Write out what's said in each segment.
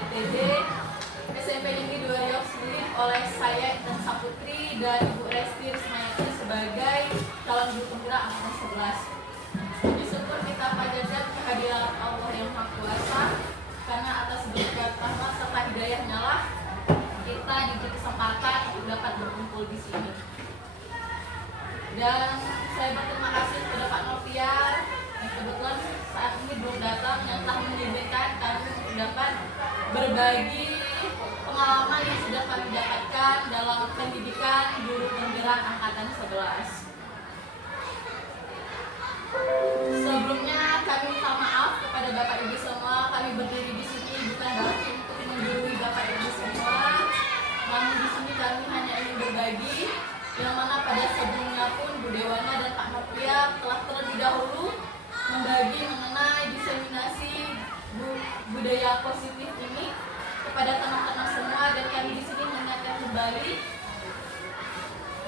PTD SMP Negeri 2 Riau Sulit oleh saya Intan Saputri dan Ibu Resti Rismayati sebagai calon guru penggerak angkatan 11. Puji syukur kita panjatkan kehadiran Allah yang Maha Kuasa, karena atas berkat rahmat serta hidayahnya lah kita diberi kesempatan untuk dapat berkumpul di sini. Dan saya berterima kasih kepada Pak Noviar yang kebetulan saat ini belum datang, yang telah mengizinkan kami untuk dapat berbagi pengalaman yang sudah kami dapatkan dalam pendidikan guru penggerak angkatan 11. Sebelumnya kami minta maaf kepada Bapak Ibu semua. Kami berdiri di sini bukan berarti untuk menggurui Bapak Ibu semua, namun di sini kami hanya ingin berbagi, yang mana pada sebelumnya pun Bu Dewana dan Pak Noviar telah terlebih dahulu membagi mengenai diseminasi budaya positif ini kepada teman-teman semua, dan kami di sini mengingatkan kembali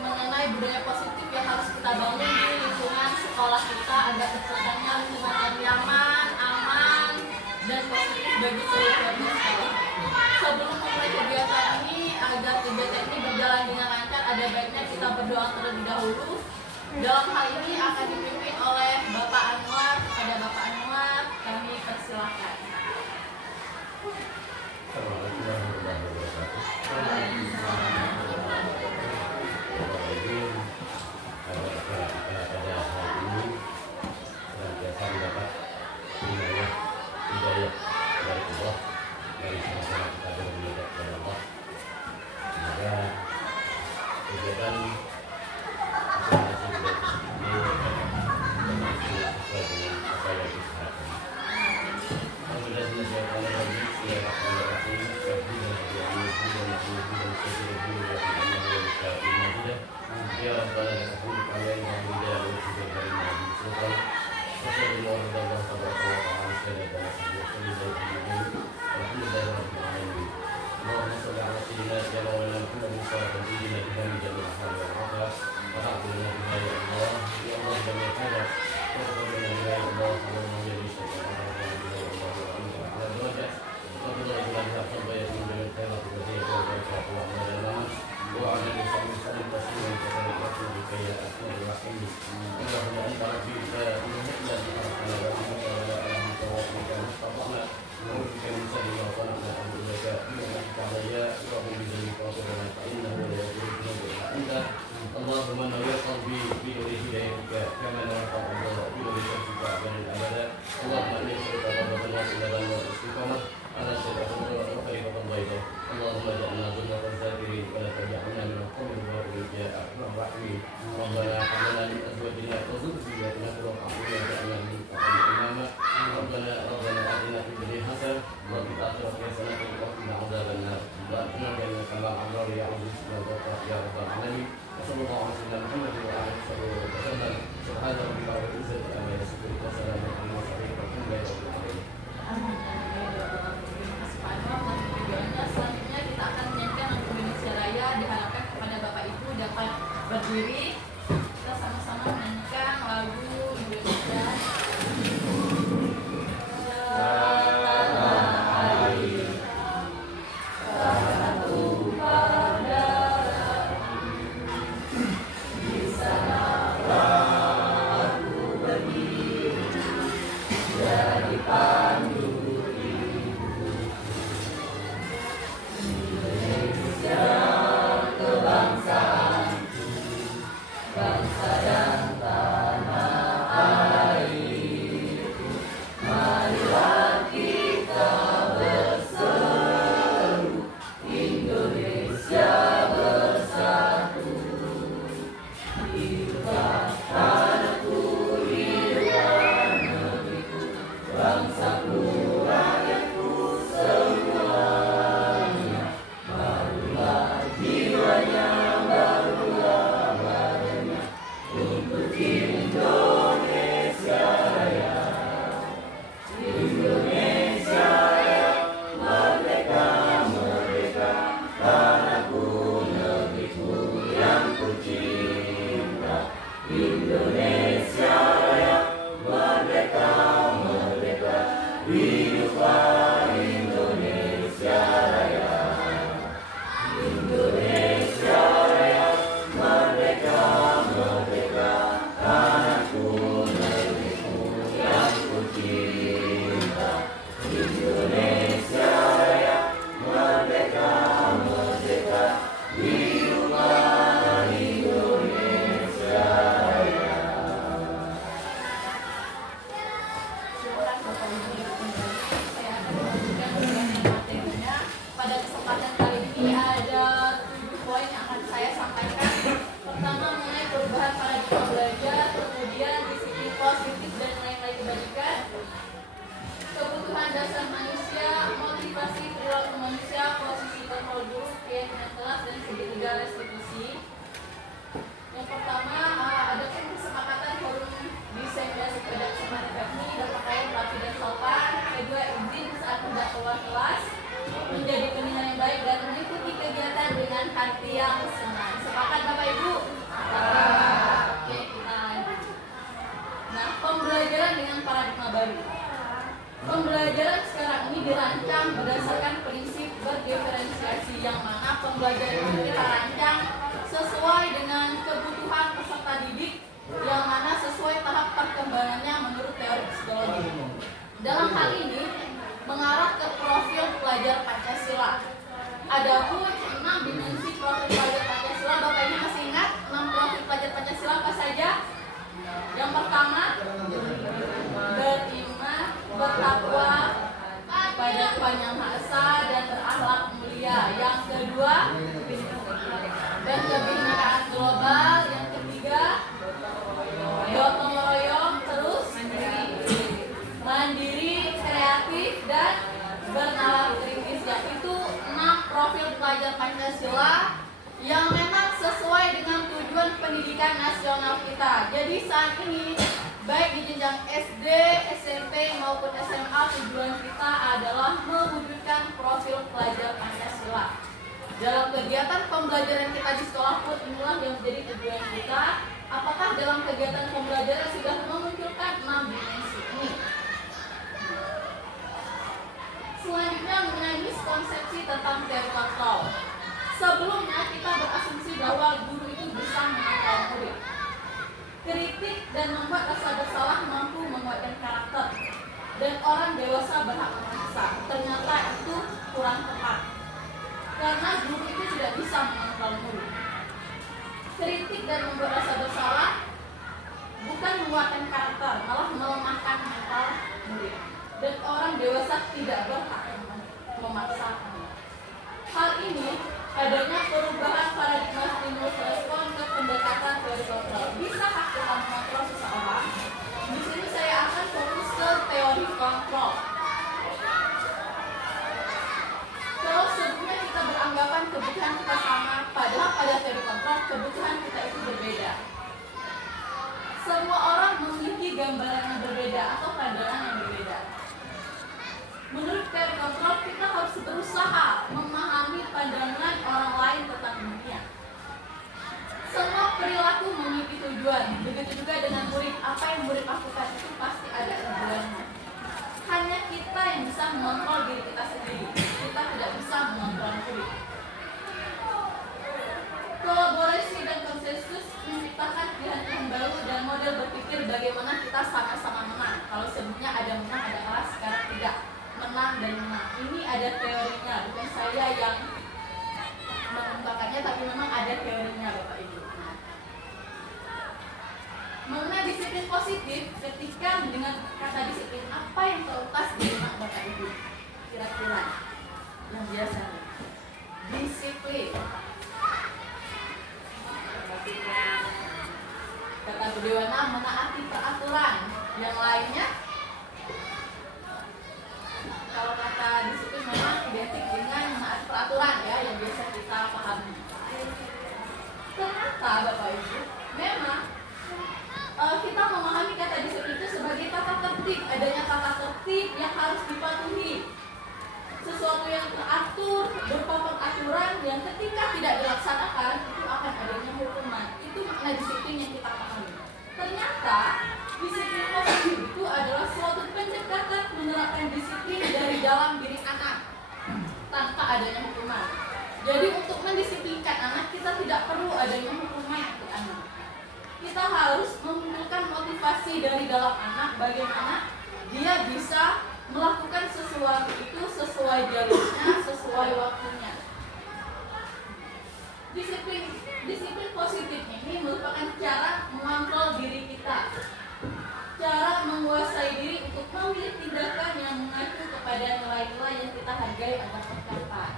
mengenai budaya positif yang harus kita bangun di lingkungan sekolah kita agar terciptanya lingkungan yang nyaman, aman, dan positif bagi seluruh warga sekolah. Sebelum memulai kegiatan ini, agar kegiatan ini berjalan dengan lancar, ada baiknya kita berdoa terlebih dahulu. Dalam hal ini akan dipimpin oleh Bapak Anwar. Kepada Bapak Anwar, kami persilahkan. Berdiri, kita sama-sama menyanyikan lagu Indonesia. Hiduplah Indonesia. dirancang berdasarkan prinsip berdiferensiasi, yang mana pembelajaran itu kita rancang sesuai dengan kebutuhan peserta didik, yang mana sesuai tahap perkembangannya menurut teori psikologi. Dalam hal ini mengarah ke profil pelajar Pancasila. Adapun 6 dimensi profil pelajar Pancasila, Bapak Ibu masih ingat 6 profil pelajar Pancasila apa saja? Yang pertama, beriman, bertakwa pada Tuhan Yang Maha Esa dan berakhlak mulia. Yang kedua, dan kebinekaan global. Yang ketiga, gotong royong, terus mandiri, kreatif, dan bernalar kritis. Yaitu 6 profil pelajar Pancasila yang memang sesuai dengan tujuan pendidikan nasional kita. Jadi saat ini baik di jenjang SD, SMP maupun SMA, tujuan kita adalah mewujudkan profil pelajar Pancasila. Dalam kegiatan pembelajaran kita di sekolah pun inilah yang menjadi tujuan kita. Apakah dalam kegiatan pembelajaran sudah memunculkan 6 dimensi ini? Selanjutnya mengenai miskonsepsi tentang teori kontrol. Sebelumnya kita berasumsi bahwa guru itu bisa mengontrol murid. Kritik dan membuat rasa bersalah mampu menguatkan karakter, dan orang dewasa berhak memaksa. Ternyata itu kurang tepat, karena guru itu tidak bisa mengontrol murid. Kritik dan membuat rasa bersalah bukan menguatkan karakter, malah melemahkan mental murid. Dan orang dewasa tidak berhak memaksakan. Hal ini adanya perubahan paradigma stimulus respon ke pendekatan teori kontrol. Bisakah kita mengontrol seseorang? Di sini saya akan fokus ke teori kontrol. Kalau sebelumnya kita beranggapan kebutuhan kita sama, padahal pada teori kontrol kebutuhan kita itu berbeda. Semua orang memiliki gambaran yang berbeda atau pandangan yang berbeda. Menurut teori kontrol, kita harus berusaha memahami pandangan orang lain tentang dunia. Semua perilaku memiliki tujuan. Begitu juga dengan murid. Apa yang murid lakukan itu pasti ada tujuannya. Hanya kita yang bisa mengontrol diri kita sendiri. Kita tidak bisa mengontrol murid. Kolaborasi dan konsensus menciptakan pilihan baru dan model berpikir bagaimana kita sama-sama menang. Kalau sebelumnya ada menang, ada kalah, sekarang tidak. Menang dan menang. Ini ada teorinya, bukan saya yang mengembangkannya, tapi memang ada teorinya, Bapak Ibu. Mengenai disiplin positif, ketika dengan kata disiplin, apa yang terlepas di benak Bapak Ibu? Kira-kira yang biasa disiplin. Kata Bu Dewana, menaati peraturan. Yang lainnya, kalau kata disiplin memang identik dengan menaati peraturan, ya, yang biasa kita pahami. Ternyata Bapak Ibu, memang kita memahami kata disiplin itu sebagai tata tertib. Adanya tata tertib yang harus dipatuhi. Sesuatu yang teratur, berupa peraturan yang ketika tidak dilaksanakan itu akan adanya hukuman. Itu makna disiplin yang kita pahami. Ternyata disiplin positif itu adalah suatu pendekatan menerapkan disiplin dari dalam diri anak tanpa adanya hukuman. Jadi untuk mendisiplinkan anak, kita tidak perlu adanya hukuman untuk anak. Kita harus memunculkan motivasi dari dalam anak bagaimana dia bisa melakukan sesuatu itu sesuai jalurnya, sesuai waktunya. Disiplin positif ini merupakan cara mengontrol diri kita, cara menguasai diri untuk memilih tindakan yang mengacu kepada nilai-nilai yang kita hargai atau tercapai.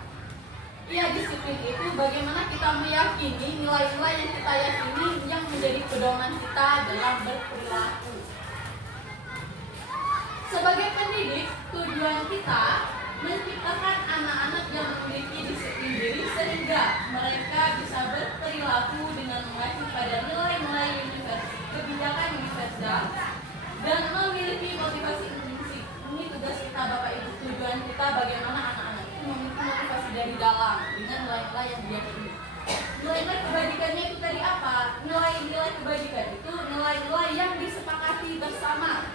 Ya, disiplin itu bagaimana kita meyakini nilai-nilai yang kita yakini yang menjadi pedoman kita dalam berperilaku. Sebagai pendidik, tujuan kita menciptakan anak-anak yang memiliki disiplin diri sehingga mereka bisa berperilaku dengan mengacu pada nilai-nilai kebijakan universal dan memiliki motivasi intrinsik. Ini tugas kita Bapak Ibu. Tujuan kita bagaimana anak-anak itu memiliki motivasi dari dalam dengan nilai-nilai yang diyakini. Nilai-nilai kebajikannya itu tadi apa? Nilai-nilai kebajikan itu nilai-nilai yang disepakati bersama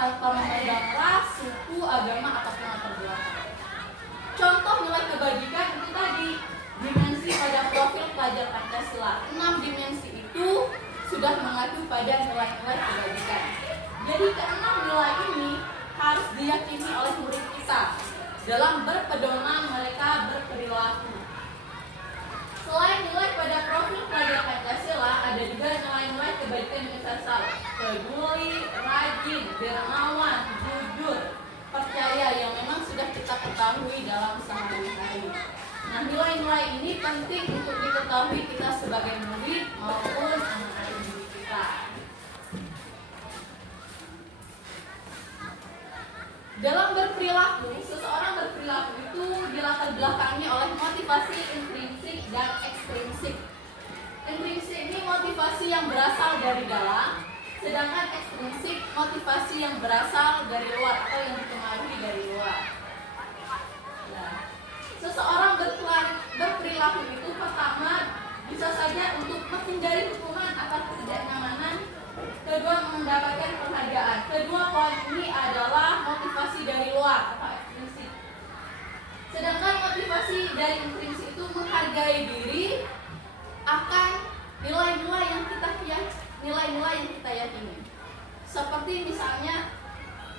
tanpa memandang ras, suku, agama, ataupun latar belakang. mengacu pada nilai-nilai kebajikan. Jadi keenam nilai ini harus diyakini oleh murid kita dalam berpedoman mereka berperilaku. Selain nilai pada profil pelajar Pancasila, ada juga nilai-nilai kebaikan universal: peduli, rajin, dermawan, jujur, percaya, yang memang sudah kita ketahui dalam sehari-hari. Nah, nilai-nilai ini penting untuk diketahui kita sebagai murid maupun anak-anak didik kita. Dalam berperilaku, seseorang berperilaku itu dilatar belakangi oleh motivasi intrinsik dan ekstrinsik. Intrinsik ini motivasi yang berasal dari dalam, sedangkan ekstrinsik motivasi yang berasal dari luar atau yang dipengaruhi dari luar. Nah, seseorang berperilaku itu pertama bisa saja untuk menghindari hukuman atau ketidaknyamanan, kedua mendapatkan penghargaan. Kedua poin ini adalah motivasi dari luar atau ekstrinsik. Sedangkan motivasi dari intrinsik itu menghargai diri akan nilai-nilai yang kita yakini. Seperti misalnya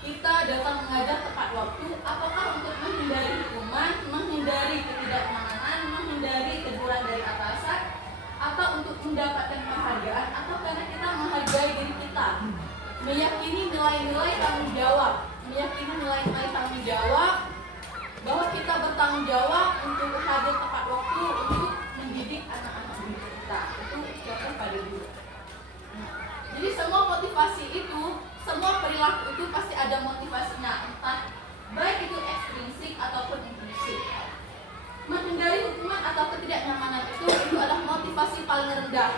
kita datang mengajar tepat waktu, apakah untuk menghindari hukuman, menghindari ketidaknyamanan, menghindari teguran dari atasan, atau untuk mendapatkan penghargaan, atau karena kita menghargai diri kita, meyakini nilai-nilai tanggung jawab, bahwa kita bertanggung jawab untuk hadir tepat waktu untuk mendidik anak-anak didik kita. Itu contoh pada guru. Jadi semua motivasi itu, semua perilaku itu pasti ada motivasinya, entah baik itu ekstrinsik ataupun intrinsik. Menghindari hukuman atau ketidaknyamanan itu adalah motivasi paling rendah.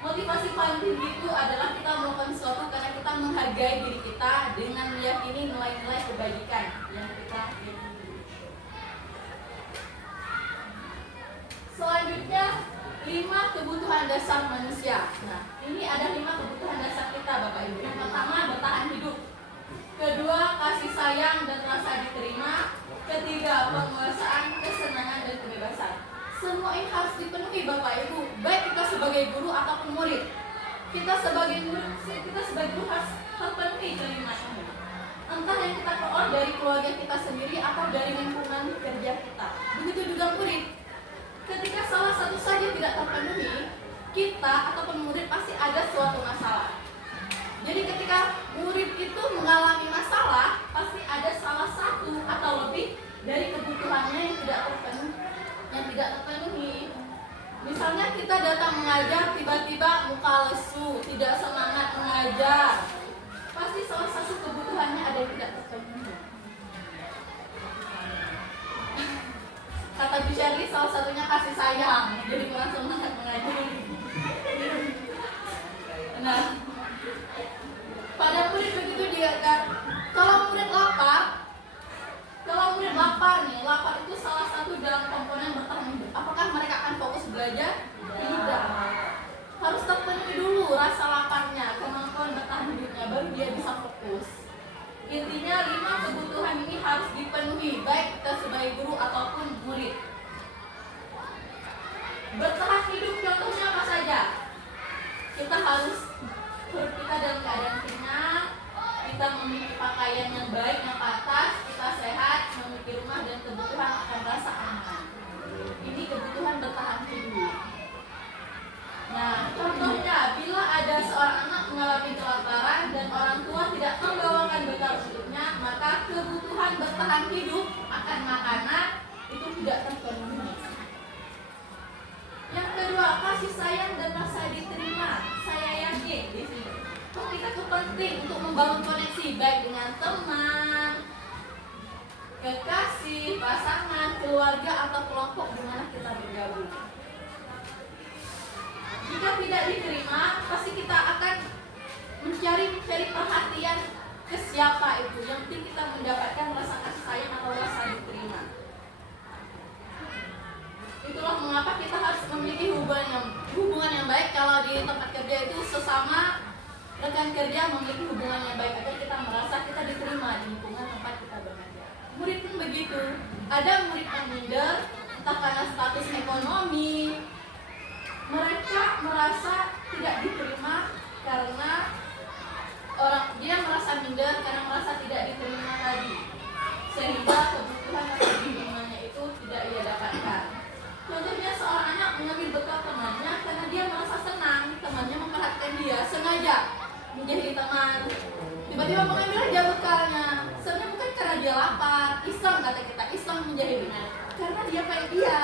Motivasi paling tinggi itu adalah kita melakukan sesuatu karena kita menghargai diri kita dengan meyakini nilai-nilai kebajikan yang kita yakini. Selanjutnya, 5 kebutuhan dasar manusia. Nah, ini ada 5 kebutuhan dasar kita, Bapak Ibu. Yang pertama, bertahan hidup. Kedua, kasih sayang dan rasa diterima. Ketiga, penguasaan, kesenangan, dan kebebasan. Semua ini harus dipenuhi, Bapak Ibu, baik kita sebagai guru ataupun murid. Kita sebagai guru harus penuhi kelima ini. Entah yang kita peroleh dari keluarga kita sendiri atau dari lingkungan kerja kita. Begitu juga murid. Ketika salah satu saja tidak terpenuhi, kita ataupun murid pasti ada suatu masalah. Jadi ketika murid itu mengalami masalah, pasti ada salah satu atau lebih dari kebutuhannya yang tidak terpenuhi. Misalnya kita datang mengajar, tiba-tiba muka lesu, tidak semangat mengajar, pasti salah satu kebutuhannya ada yang tidak terpenuhi. Kata Bu Shirley, salah satunya kasih sayang, jadi kurang semangat mengajar. Nah, pada murid begitu dia kan, kalau murid lapar nih, lapar itu salah satu dalam komponen bertahan hidup. Apakah mereka akan fokus belajar? Tidak. Harus terpenuhi dulu rasa laparnya, kemampuan bertahan hidupnya, baru dia bisa fokus. Intinya 5 kebutuhan ini harus dipenuhi, baik kita sebagai guru ataupun murid. Bertahan hidup contohnya apa saja? Kita harus kita dalam keadaan kenyang, kita memiliki pakaian yang baik, yang pantas, kita sehat, memiliki rumah dan kebutuhan akan rasa aman. Ini kebutuhan bertahan hidup. Nah, contohnya bila ada seorang anak mengalami kelaparan dan orang tua tidak membawakan bekal untuknya, maka kebutuhan bertahan hidup akan makanan itu tidak terpenuhi. Yang kedua, kasih sayang dan rasa diterima. Saya yakin di sini kita itu penting untuk membangun koneksi baik dengan teman, kekasih, pasangan, keluarga atau kelompok di mana kita bergabung. Jika tidak diterima, pasti kita akan mencari perhatian ke siapa itu. Yang penting kita mendapatkan rasa kasih sayang atau rasa diterima. Itulah mengapa kita harus memiliki hubungan yang baik. Kalau di tempat kerja itu sesama rekan kerja memiliki hubungan yang baik agar kita merasa kita diterima di lingkungan tempat kita bekerja. Murid pun begitu. Ada murid yang minder, entah karena status ekonomi, mereka merasa minder karena merasa tidak diterima lagi, sehingga kebutuhan atau bimbingannya itu tidak ia dapatkan. Contohnya seorang anak mengambil bekal temannya karena dia merasa senang temannya memperhatikan dia, sengaja menjahili teman. Tiba-tiba mengambil aja bekalnya. Sebenarnya bukan karena dia lapar, iseng kata kita, iseng menjahili. Karena dia pengen dia,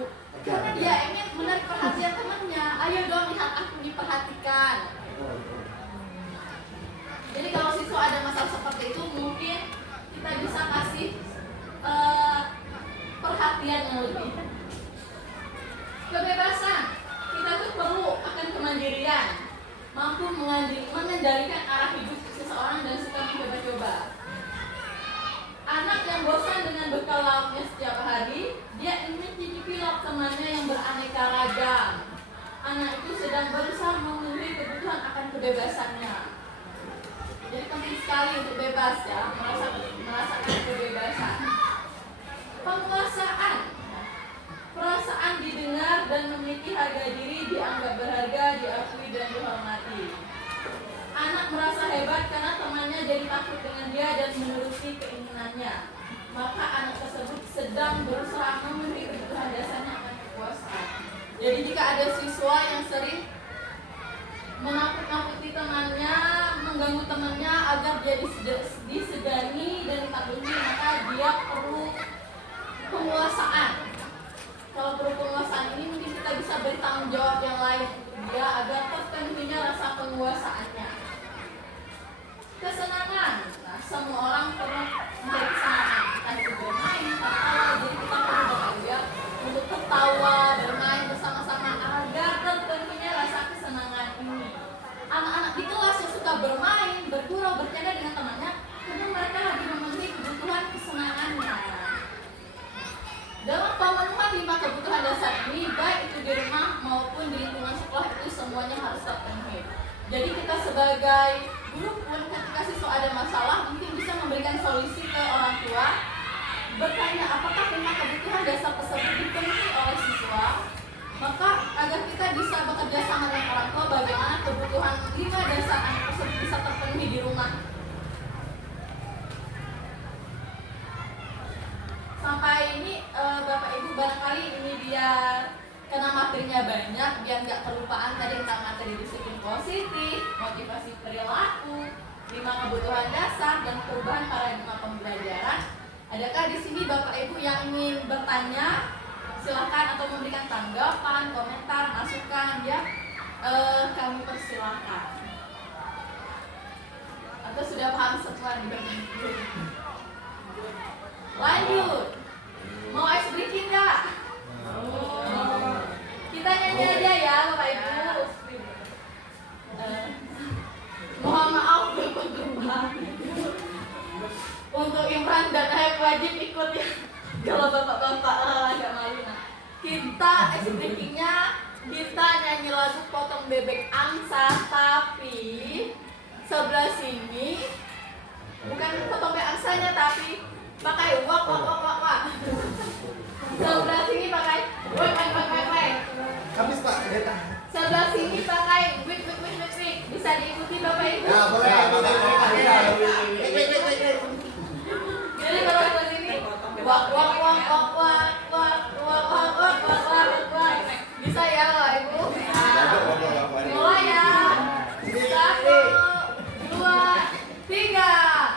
Bu. Karena dia ingin menarik perhatian temannya. Ayo dong lihat aku diperhatikan. Jadi kalau siswa ada masalah seperti itu, mungkin kita bisa kasih perhatian yang lebih. Kebebasan, kita tuh perlu akan kemandirian, mampu mengendalikan arah hidup seseorang dan suka mencoba-coba. Anak yang bosan dengan bekal lauknya setiap hari, dia ingin mencicipi lauk temannya yang beraneka ragam. Anak itu sedang berusaha memenuhi kebutuhan akan kebebasannya. Jadi penting sekali untuk bebas ya, merasakan kebebasan. Penguasaan, perasaan didengar dan memiliki harga diri, dianggap berharga, diakui dan dihormati. Anak merasa hebat karena temannya jadi takut dengan dia dan menuruti keinginannya. Maka anak tersebut sedang berusaha memenuhi kebutuhan dasarnya akan kekuasaan. Jadi jika ada siswa yang sering menakut-nakuti temannya, mengganggu temannya agar dia disegani dan ditakuti, maka dia perlu penguasaan. Kalau perlu penguasaan ini mungkin kita bisa beri tanggung jawab yang lain untuk dia agar terpenuhinya rasa penguasaannya. Kesenangan, nah, semua orang perlu mencari kesenangan, entah itu bermain, tertawa, jadi kita perlu bahagia untuk tertawa, bermain bersama-sama agar terpenuhinya rasa kesenangan ini. Anak-anak di kelas yang suka bermain, bergurau, bercanda dengan temannya, tentu mereka lagi memenuhi kebutuhan kesenangannya. Dalam pemenuhan 5 kebutuhan dasar ini, baik itu di rumah maupun di lingkungan sekolah, itu semuanya harus terpenuhi. Jadi kita sebagai guru pun ketika siswa ada masalah, mungkin bisa memberikan solusi ke orang tua, bertanya apakah 5 kebutuhan dasar tersebut dipenuhi oleh siswa. Maka agar kita bisa bekerja sama dengan orang tua, bagaimana kebutuhan 5 dasar anak tersebut bisa terpenuhi di rumah. Sampai ini Bapak Ibu barangkali ini biar karena materinya banyak, biar nggak kelupaan tadi tentang materi disiplin positif, motivasi perilaku, 5 kebutuhan dasar dan perubahan paradigma pembelajaran. Adakah di sini Bapak Ibu yang ingin bertanya? Silahkan atau memberikan tanggapan, komentar, masukan ya, kami persilahkan. Atau sudah paham setelah dibagi? Lanjut, mau ice breaking nggak? Kita nyanyi aja ya Bapak Ibu. Mohon maaf untuk Imran dan Ayah wajib ikut ya. Kalau bapak-bapak agak malu. Nah, kita ice breakingnya kita nyanyi lagu Potong Bebek Angsa, tapi sebelah sini bukan potong bebek angsanya tapi pakai wak wak wak wak wak. Sebelah sini pakai wak wak wak wak wak. Habis Pak, Sebelah sini pakai wik wik wik wik wik. Bisa diikuti Bapak Ibu? ya boleh. Jadi kalau sebelah sini wak wak wak wak wak wak wak wak wak wak wak wak. Bisa ya Bapak Ibu? Mulai ya. 1, 2, 3.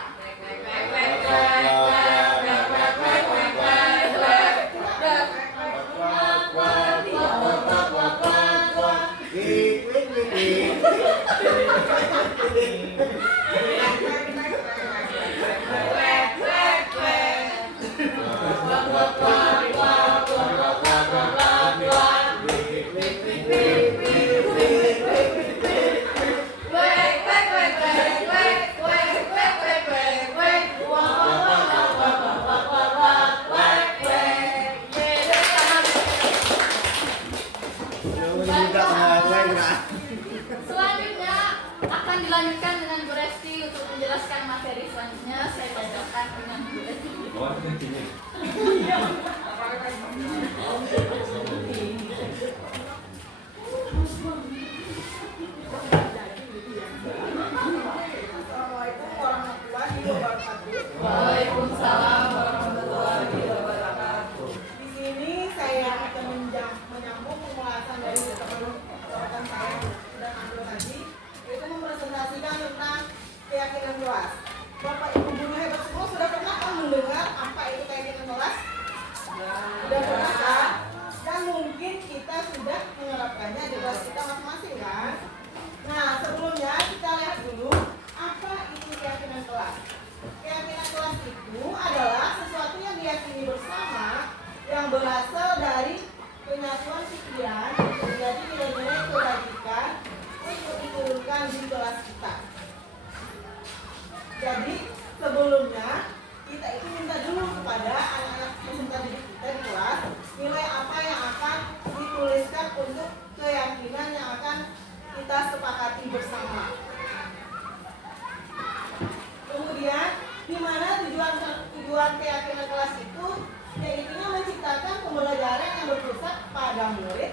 Selanjutnya akan dilanjutkan dengan Bu Resti untuk menjelaskan materi selanjutnya. Saya bacakan dengan Bu Resti. Assalamualaikum warahmatullahi berasal dari penyatuan pikiran menjadi nilai-nilai kebajikan untuk diturunkan di kelas kita. Jadi sebelumnya kita itu minta dulu kepada anak-anak peserta didik kita di kelas nilai apa yang akan dituliskan untuk keyakinan yang akan kita sepakati bersama. Kemudian di mana tujuan keyakinan kelas itu yaitu menciptakan pembelajaran yang berpusat pada murid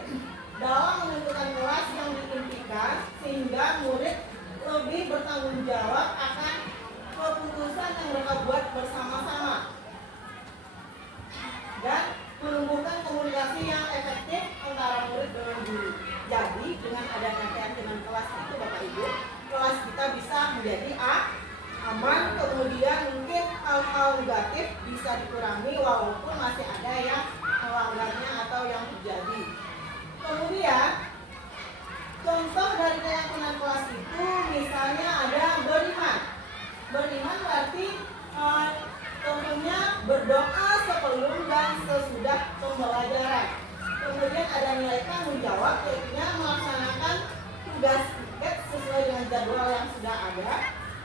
dalam menentukan kelas yang diimpikan sehingga murid lebih bertanggung jawab akan keputusan yang mereka buat bersama-sama dan menumbuhkan komunikasi yang efektif antara murid dengan guru. Jadi dengan adanya keyakinan kelas itu Bapak Ibu, kelas kita bisa menjadi aman, kemudian mungkin hal-hal negatif bisa dikurangi walaupun masih ada yang melanggarnya atau yang terjadi. Kemudian contoh dari keyakinan kelas itu misalnya ada beriman. Beriman berarti contohnya berdoa sebelum dan sesudah pembelajaran. Kemudian ada nilai tanggung jawab yaitu melaksanakan tugas sesuai dengan jadwal yang sudah ada.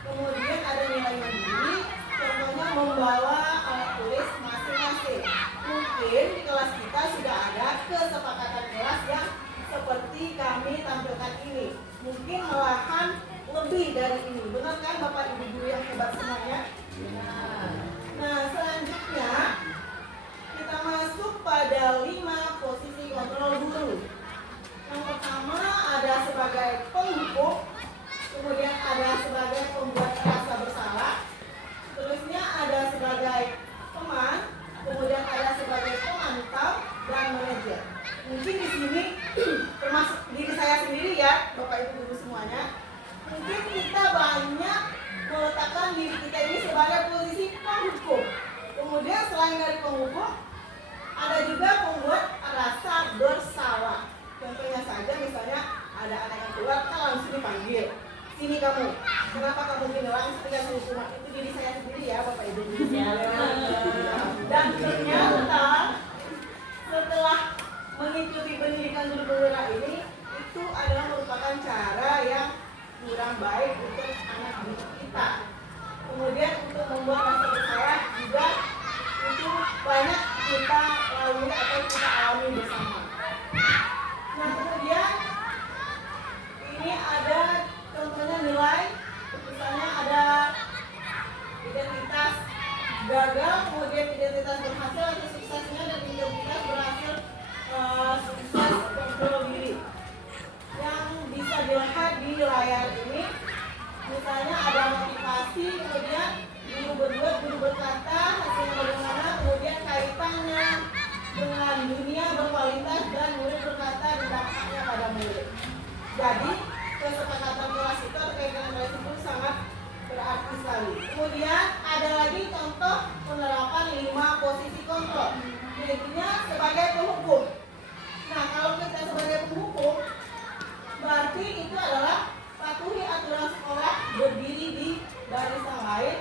Kemudian ada nilai mandiri, contohnya membawa alat tulis masing-masing. Mungkin di kelas kita sudah ada kesepakatan kelas yang seperti kami tampilkan ini. Mungkin malahan lebih dari ini. Benar kan Bapak Ibu guru yang hebat semuanya? Nah, selanjutnya kita masuk pada 5 posisi kontrol guru. Yang pertama ada sebagai penghukum, kemudian ada sebagai pembuat rasa bersalah, terusnya ada sebagai teman, kemudian ada sebagai pemantau dan manajer. Mungkin di sini termasuk diri saya sendiri ya, Bapak Ibu guru semuanya. Mungkin kita banyak meletakkan diri kita ini sebagai posisi penghukum. Kemudian selain dari penghukum, ada juga pembuat rasa bersalah. Contohnya saja misalnya ada anak yang keluar, kita langsung dipanggil. Sini kamu, kenapa kamu gini langsung dikasih hukuman? Itu diri saya sendiri ya Bapak Ibu. Dan ternyata setelah mengikuti pendidikan guru penggerak ini, itu adalah merupakan cara yang kurang baik untuk anak didik kita. Kemudian untuk membuat rasa bersalah juga itu banyak kita lalui atau kita alami bersama. Nah kemudian ini ada contohnya nilai, misalnya ada identitas gagal, kemudian identitas berhasil atau suksesnya, dan identitas berhasil sukses kontrol diri. Yang bisa dilihat di layar ini, misalnya ada motivasi, kemudian guru berbuat, guru berkata, hasilnya bagaimana, kemudian kaitannya dengan dunia berkualitas, dan murid berkata dan dampaknya pada murid. Jadi kesepakatan kelas itu terkait dengan nilai tersebut sangat berarti sekali. Kemudian ada lagi contoh penerapan 5 posisi kontrol, yaitu sebagai penghukum. Nah kalau kita sebagai penghukum, berarti itu adalah patuhi aturan sekolah, berdiri di barisan lain.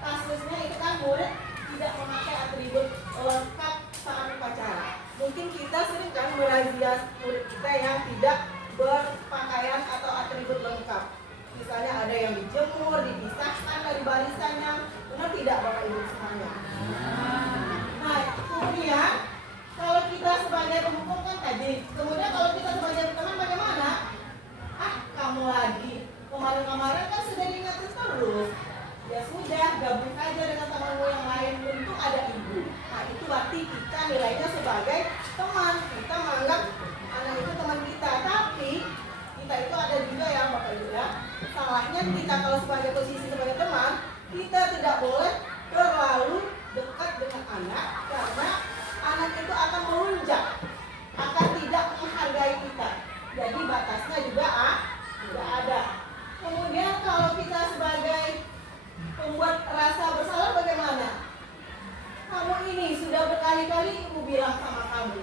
Kasusnya itu kan murid tidak memakai atribut lengkap saat upacara. Mungkin kita sering kan merazia murid kita yang tidak berpakaian atau atribut lengkap. Misalnya ada yang dijemur, dipisahkan dari barisannya. Benar tidak Bapak Ibu semuanya? Nah kemudian kalau kita sebagai penghukum kan tadi, kemudian kalau kita sebagai teman bagaimana? Kamu lagi kemarin-kemarin kan sudah diingatkan terus. Ya sudah, gabung aja dengan temanmu yang lain, untung ada ibu. Nah itu berarti kita nilainya sebagai teman. Kita menganggap anak itu teman kita, tapi kita itu ada juga yang Bapak Ibu ya, salahnya kita kalau sebagai posisi sebagai teman, kita tidak boleh terlalu dekat dengan anak, karena anak itu akan melunjak, akan tidak menghargai kita. Jadi batasnya juga tidak ada. Kemudian kalau kita sebagai pembuat rasa bersalah bagaimana? Kamu ini sudah berkali-kali ibu bilang sama kamu,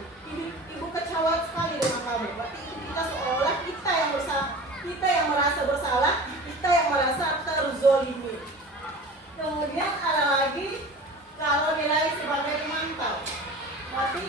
ibu kecewa sekali dengan kamu. Berarti itu kita seolah kita yang bersalah, kita yang merasa bersalah, kita yang merasa terzolimi. Kemudian ada lagi kalau nilai sebagai pemantau, berarti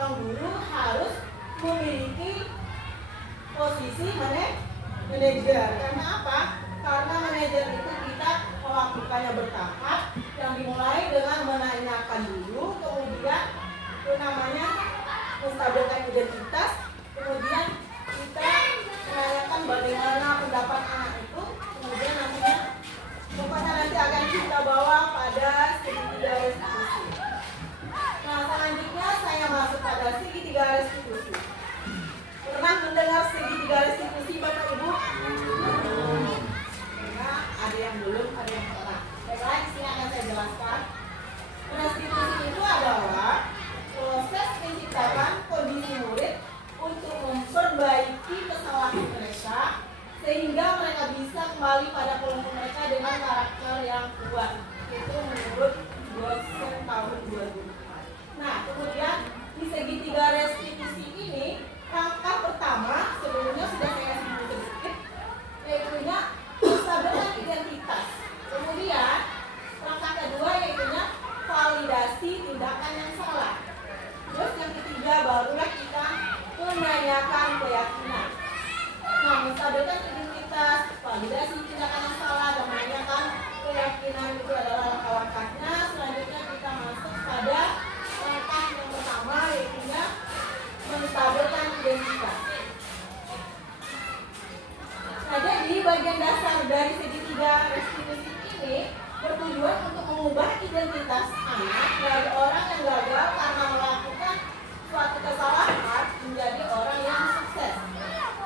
seorang guru harus memiliki posisi manajer. Karena apa? Karena manajer itu kita melakukannya bertahap, yang dimulai dengan menanyakan dulu, kemudian itu namanya menstabilkan identitas, kemudian kita menanyakan bagaimana pendapat anak itu, kemudian nantinya pokoknya nanti akan kita bawa pada segitiga restitusi. Nah, selanjutnya saya masuk pada segitiga restitusi. Pernah mendengar segitiga restitusi Bapak Ibu? Nah, ada yang belum, ada yang pernah. Baiklah, di sini akan saya jelaskan. Restitusi itu adalah proses menciptakan kondisi murid untuk memperbaiki kesalahan mereka sehingga mereka bisa kembali pada kelompok mereka dengan karakter yang kuat. Itu menurut dosen tahun 2004. Nah, kemudian di segitiga restitusi ini, langkah pertama sebelumnya sudah saya singgung sedikit, yaitu menstabilkan identitas. Kemudian langkah kedua yaitu validasi tindakan yang salah. Terus yang ketiga barulah kita menanyakan keyakinan. Nah, menstabilkan identitas, validasi tindakan yang salah, dan menanyakan keyakinan itu adalah langkah-langkahnya. Selanjutnya kita masuk pada langkah yang pertama yaitu menstabilkan identitas. Nah, jadi bagian dasar dari segitiga restitusi ini bertujuan untuk mengubah identitas anak dari orang yang gagal karena melakukan suatu kesalahan menjadi orang yang sukses.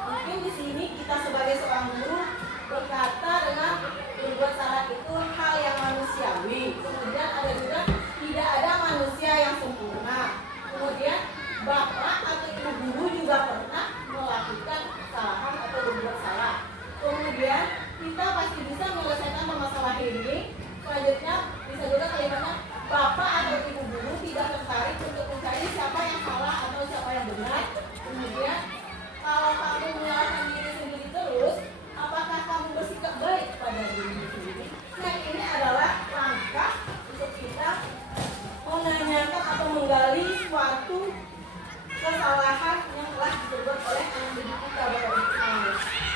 Mungkin di sini kita sebagai seorang guru berkata dengan berbuat salah itu hal yang manusiawi. Kemudian ada juga tidak ada manusia yang sempurna. Kemudian bapak atau ibu guru juga pernah melakukan kesalahan atau berbuat salah. Kemudian kita pasti bisa menyelesaikan masalah ini. Selanjutnya bisa juga kalimatnya bapak atau ibu guru tidak tertarik untuk mencari siapa yang salah atau siapa yang benar. Kemudian kalau kamu menyalahkan diri sendiri terus, apakah kamu bersikap baik pada diri sendiri? Nah, ini adalah langkah untuk kita menanyakan atau menggali suatu kesalahan yang telah diperbuat oleh anak didik kita, Bapak Ibu.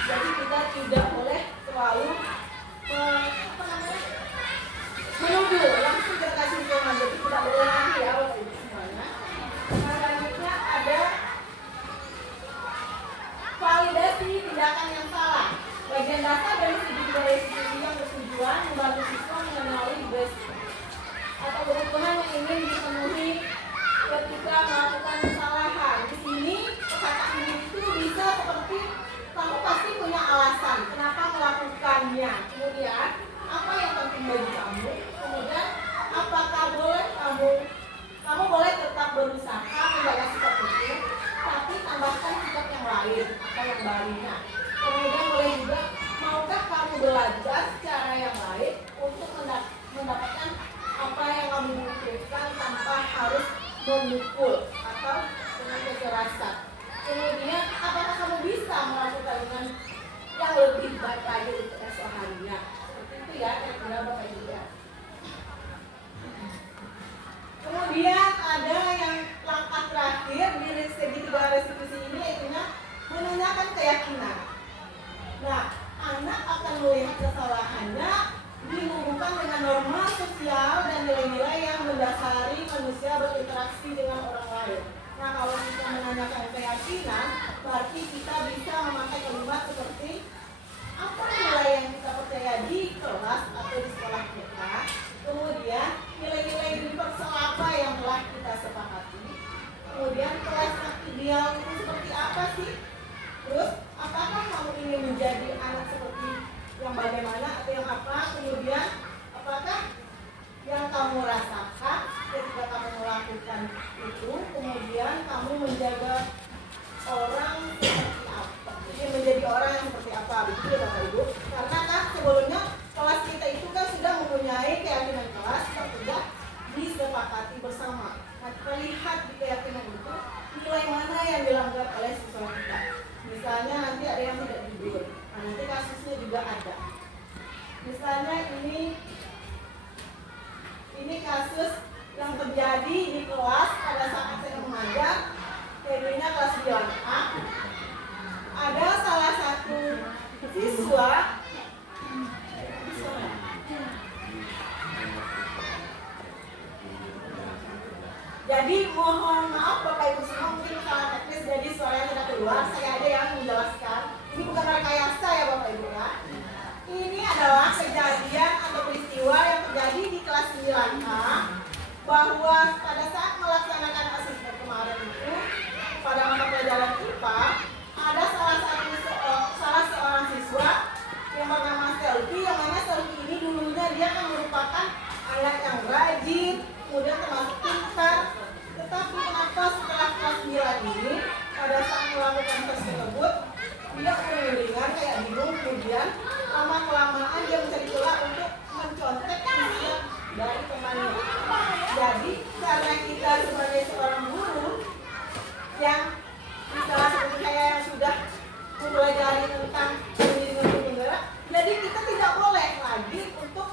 Jadi kita tidak boleh selalu menuduh, langsung terkasih hukuman. Jadi tidak boleh lagi ya Bapak Ibu semuanya. Nah, selanjutnya ada validasi tindakan yang salah. Bagian dasar dari segitiga restitusi yang bertujuan membantu siswa mengenali basic atau kebutuhan yang ingin dipenuhi ketika melakukan kesalahan. Di sini perkataan ini itu bisa seperti kamu pasti punya alasan kenapa melakukannya. Kemudian apa yang penting bagi kamu? Kemudian apakah boleh kamu boleh tetap berusaha menjaga sikap itu, tapi tambahkan sikap yang lain atau yang barunya. Kemudian boleh juga maukah kamu belajar cara yang lain untuk mendapatkan apa yang kamu butuhkan tanpa harus memukul atau dengan kekerasan. Kemudian apakah kamu bisa melakukan dengan yang lebih baik lagi untuk esok harinya? Seperti itu ya, kira-kira Bapak Ibu ya. Kemudian ada yang langkah terakhir di segitiga restitusi ini yaitu menanyakan keyakinan. Nah, anak akan melihat kesalahannya dihubungkan dengan norma sosial dan nilai-nilai yang mendasari manusia berinteraksi dengan orang lain. Nah, kalau kita menanyakan keyakinan, berarti kita bisa memakai kalimat seperti apa nilai yang kita percaya di kelas atau di sekolah kita. Kemudian nilai-nilai universal apa yang telah kita sepakati. Kemudian kelas yang ideal itu seperti apa sih? Terus apakah kamu ingin menjadi anak seperti yang bagaimana atau yang apa? Kemudian apakah yang kamu rasakan ketika kamu melakukan itu? Kemudian kamu menjaga orang seperti apa? Ingin menjadi orang yang seperti apa? Begitu ya Bapak Ibu. Karena kan sebelumnya kelas kita itu kan sudah mempunyai keyakinan kelas yang sudah disepakati bersama. Nah, kita lihat di keyakinan itu nilai mana yang dilanggar oleh siswa kita. Misalnya nanti ada yang tidak jujur. Nah, nanti kasusnya juga ada. Misalnya ini kasus yang terjadi di kelas pada saat saya mengajar. belajar, Febri-nya kelas 9A. Ada salah satu siswa, jadi mohon maaf Bapak Ibu semua, mungkin salah teknis jadi suaranya tidak keluar. Saya ada yang menjelaskan. Ini bukan rekayasa ya Bapak Ibu ya. Ini adalah kejadian atau peristiwa yang terjadi di kelas 9A, bahwa pada saat melaksanakan asesmen kemarin itu pada mata pelajaran IPA, ada salah seorang siswa yang bernama Selvi, yang mana Selvi ini dulunya dia kan merupakan anak yang rajin, kemudian termasuk pintar. Tetapi kenapa setelah kelas 9 ini pada saat melakukan tes tersebut dia kelilingan kayak bingung, kemudian lama kelamaan dia mencari celah untuk mencontek siswa dari temannya. Jadi karena kita sebagai seorang guru yang misalnya seperti saya yang sudah mempelajari tentang perlindungan penggara, jadi kita tidak boleh lagi untuk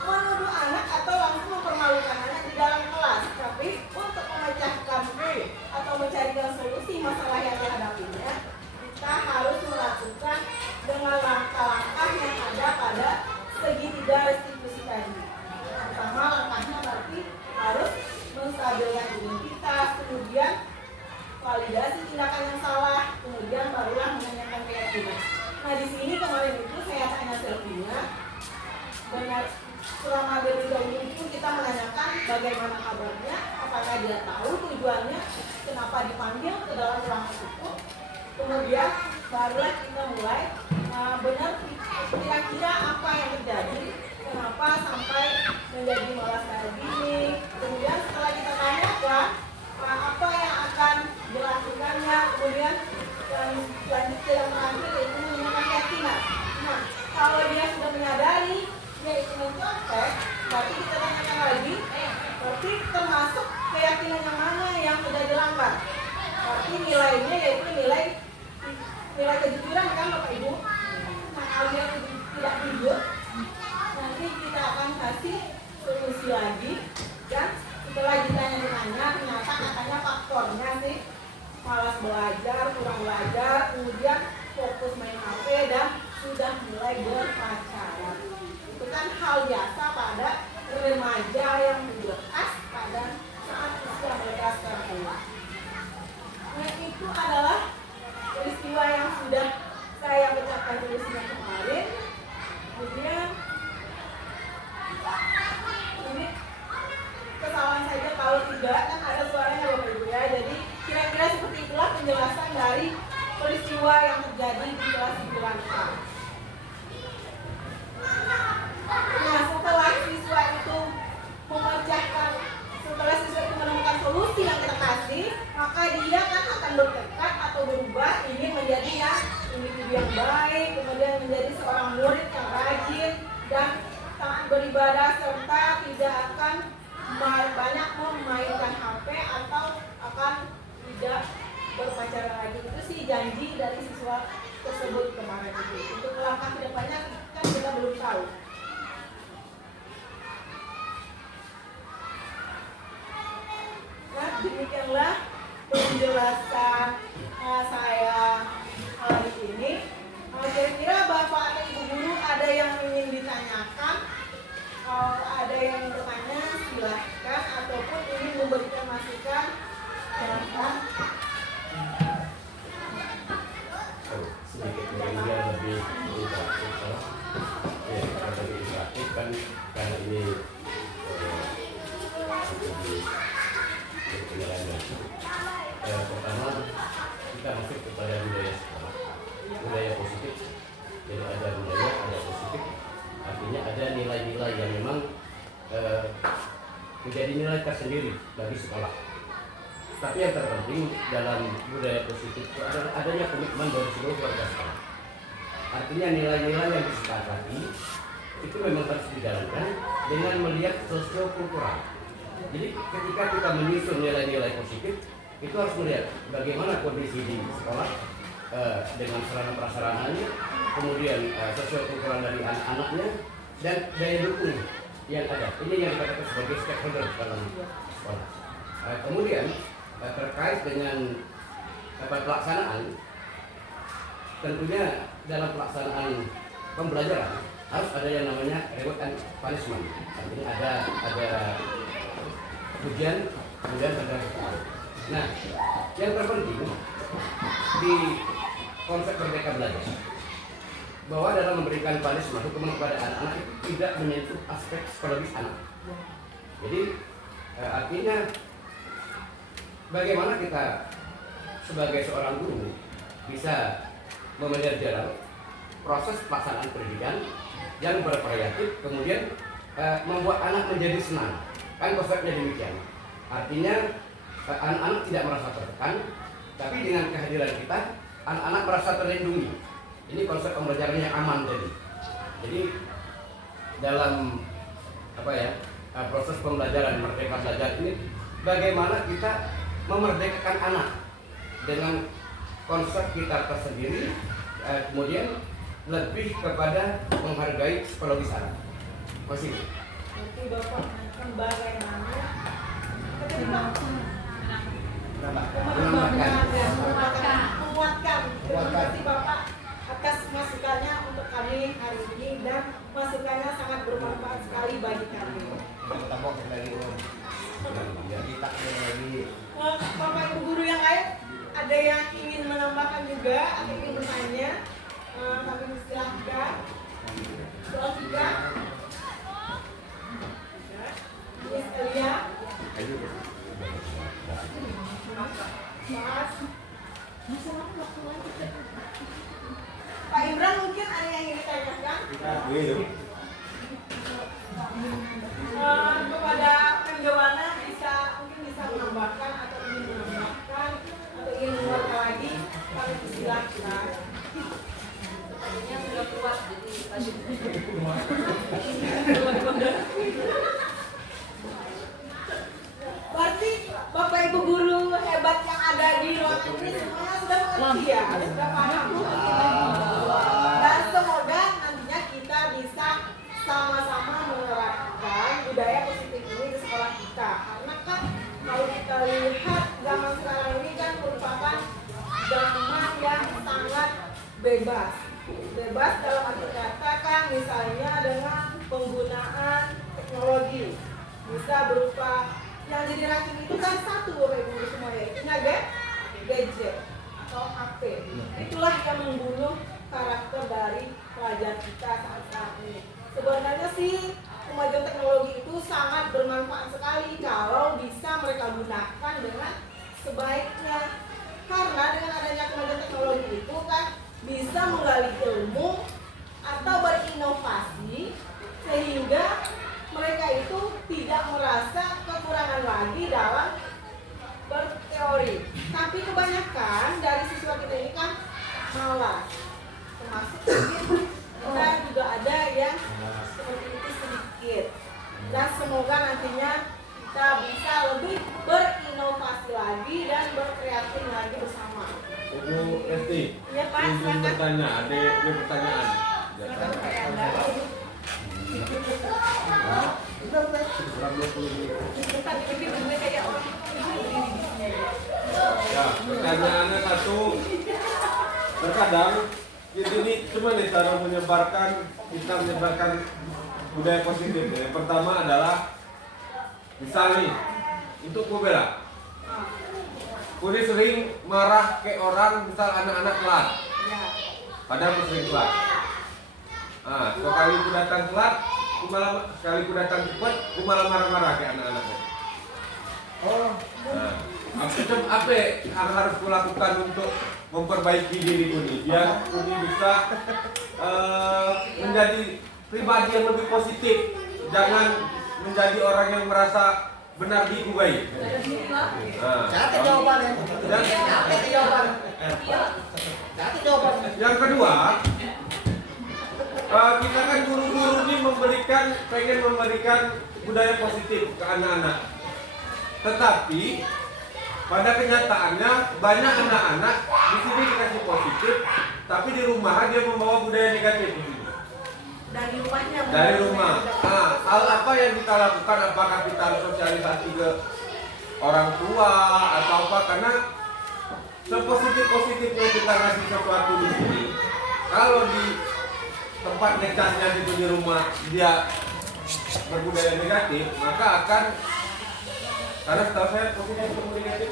menuduh anak atau langsung mempermalukan anak di dalam kelas, tapi untuk memecahkan atau mencarikan solusi masalah yang dihadapinya, kita harus melakukan dengan langkah-langkah yang ada pada segitiga restitusi tadi. Pertama, langkahnya berarti harus menstabilkan identitas, kemudian validasi tindakan yang salah, kemudian barulah menanyakan keyakinan. Nah di sini kemarin itu saya tanya Selvinya, benar selama berjauh itu kita menanyakan bagaimana kabarnya, apakah dia tahu tujuannya, kenapa dipanggil ke dalam ruangan itu. Kemudian barulah kita mulai benar kira-kira apa yang terjadi, kenapa sampai menjadi malas kayak gini. Kemudian setelah kita tanyakan apa yang akan dilakukannya, kemudian lanjut ke yang terakhir yaitu menanyakan keyakinan. Nah kalau dia sudah menyadari dia itu mencontek, berarti kita tanyakan lagi, berarti termasuk keyakinan yang mana yang sudah dilanggar. Berarti nilainya yaitu nilai kejujuran kan Bapak Ibu. Nah kalau dia tidak jujur, nanti kita akan kasih solusi lagi. Dan setelah ditanya ternyata katanya faktornya sih malas belajar, kurang belajar, kemudian fokus main HP dan sudah mulai berpacaran. Itu kan hal biasa pada remaja yang berlepas pada saat usia mereka sekolah. Nah itu adalah peristiwa yang sudah saya bacakan tulisnya kemarin. Kemudian ini kesalahan saja kalau tidak kan ada suaranya Bapak Ibu ya. Jadi kira-kira seperti itulah penjelasan dari peristiwa yang terjadi di kelas 9A. Nah setelah siswa itu menemukan solusi yang kita kasih, maka dia kan akan bertekad atau berubah ingin menjadi individu yang baik, kemudian menjadi seorang murid yang rajin dan taat beribadah, serta tidak akan banyak memainkan HP atau akan tidak berpacaran lagi. Itu sih janji dari siswa tersebut kemarin itu. Untuk langkah ke depannya kan kita belum tahu. Nah, demikianlah penjelasan saya hari ini. Kira-kira Bapak atau Ibu guru ada yang ingin ditanyakan? Ada yang bertanya silahkan, ataupun ingin memberikan masukan silahkan. Sedikit kemudian lebih interaktif ya, lebih interaktif kan karena ini penilaian. Pertama kita masuk kepada budaya sekolah, budaya positif. Jadi ada budaya, ada positif, artinya ada nilai-nilai yang memang menjadi nilai tersendiri bagi sekolah. Tapi yang terpenting dalam budaya positif itu adalah adanya komitmen dari seluruh warga sekolah. Artinya nilai-nilai yang disepakati itu memang harus dijalankan dengan melihat sosiokultural. Jadi ketika kita menyusun nilai-nilai positif, itu harus melihat bagaimana kondisi di sekolah dengan sarana prasarananya, kemudian sosiokultural dari anak-anaknya, dan daya dukung yang ada. Ini yang dikatakan sebagai stakeholder dalam sekolah. Kemudian terkait dengan pelaksanaan, tentunya dalam pelaksanaan pembelajaran harus ada yang namanya reward and punishment. Artinya ada ujian, kemudian ada reward. Nah, yang terpenting di konsep Merdeka Belajar bahwa dalam memberikan punishment, hukuman kepada anak-anak itu tidak menyentuh aspek psikologis anak. Jadi artinya bagaimana kita sebagai seorang guru bisa memelihara proses pelaksanaan pendidikan yang bervariatif, kemudian membuat anak menjadi senang. Kan konsepnya demikian. Artinya anak-anak tidak merasa tertekan, tapi dengan kehadiran kita anak-anak merasa terlindungi. Ini konsep pembelajaran yang aman tadi. Jadi dalam proses pembelajaran Merdeka Belajar ini, bagaimana kita memerdekakan anak dengan konsep kita tersendiri, kemudian lebih kepada menghargai psikologis anak. Masih. Nanti Bapak akan bagaimana menguatkan. Terima kasih Bapak atas masukannya untuk kami hari ini, dan masukannya sangat bermanfaat sekali bagi kami. Bapak Ibu guru yang lain, ada yang ingin menambahkan juga atau ingin bertanya? Kami silakan. Soal 3. Miss Elia. Pak Imran, mungkin ada yang ingin ditanyakan? Kepada Menjawana mungkin bisa menambahkan atau ingin menambahkan atau ingin menguatkan lagi, kami silakan. Sepertinya sudah kuat, jadi tadi Berarti Bapak Ibu guru hebat yang ada di ruangan ini semuanya sudah mengerti ya, sudah paham. Dan semoga nantinya kita bisa sama-sama menerapkan budaya positif ini di sekolah kita. Karena kan kalau kita lihat zaman sekarang ini kan merupakan zaman yang sangat bebas. Bebas dalam arti kata kan misalnya dengan penggunaan teknologi. Bisa berupa yang jadi racun itu kan satu Bapak Ibu semua, yaitu gadget atau HP. Itulah yang membunuh karakter dari pelajar kita saat ini. Sebenarnya sih kemajuan teknologi itu sangat bermanfaat sekali kalau bisa mereka gunakan dengan sebaiknya. Karena dengan adanya kemajuan teknologi itu kan bisa menggali ilmu atau berinovasi sehingga mereka itu tidak merasa kekurangan lagi dalam berteori. Tapi kebanyakan dari siswa kita ini kan malas, termasuk mungkin dan juga ada yang seperti itu sedikit. Dan semoga nantinya kita bisa lebih berinovasi lagi dan berkreatif lagi bersama. Bu Esti, Ya Pak, izin silakan. bertanya, ada pertanyaan. Silakan Pak Anda. Ya, pertanyaannya satu. Terkadang ini cuma nih cara kita menyebarkan budaya positif. Yang pertama adalah misalnya untuk Kubela. Kuni sering marah ke orang, misal anak-anak kelas. Padahal sering kelas. Nah, sekali ku datang telat, sekali ku datang cepat, ku malah marah-marah ke anak-anaknya. Nah, apa yang harus ku lakukan untuk memperbaiki diri Kuni biar Kuni bisa menjadi pribadi yang lebih positif, jangan menjadi orang yang merasa benar di baik. Yang kedua, kita kan guru-guru ini pengen memberikan budaya positif ke anak-anak. Tetapi pada kenyataannya banyak anak-anak di sini dikasih positif, tapi di rumah dia membawa budaya negatif. Dari rumahnya. Dari rumah. Hal apa yang kita lakukan? Apakah kita harus sosialisasi ke orang tua atau apa, karena sepositif-positifnya kita ngasih sesuatu di sini, kalau di tempat dekatnya gitu di rumah dia berbudaya negatif, maka akan, karena setahu saya positif ketemu negatif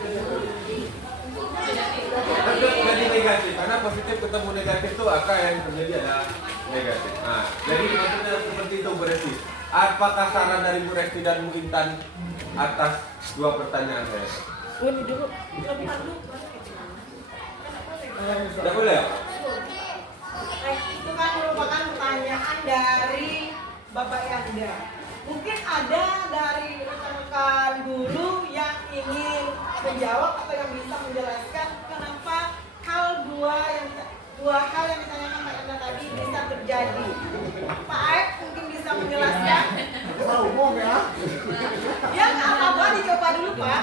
jadi negatif, karena positif ketemu negatif itu akan yang terjadi adalah negatif. Nah, jadi maksudnya seperti itu Bu Resti. Apakah saran dari Bu Resti dan Bu Intan atas dua pertanyaan saya? Tidak boleh? Itu kan merupakan pertanyaan dari Bapak Yanda. Mungkin ada dari rekan-rekan guru yang ingin menjawab atau yang bisa menjelaskan kenapa dua hal yang ditanyakan Pak Yanda tadi bisa terjadi. Pak Aep mungkin bisa menjelaskan. Ya nggak apa-apa, dicoba dulu Pak.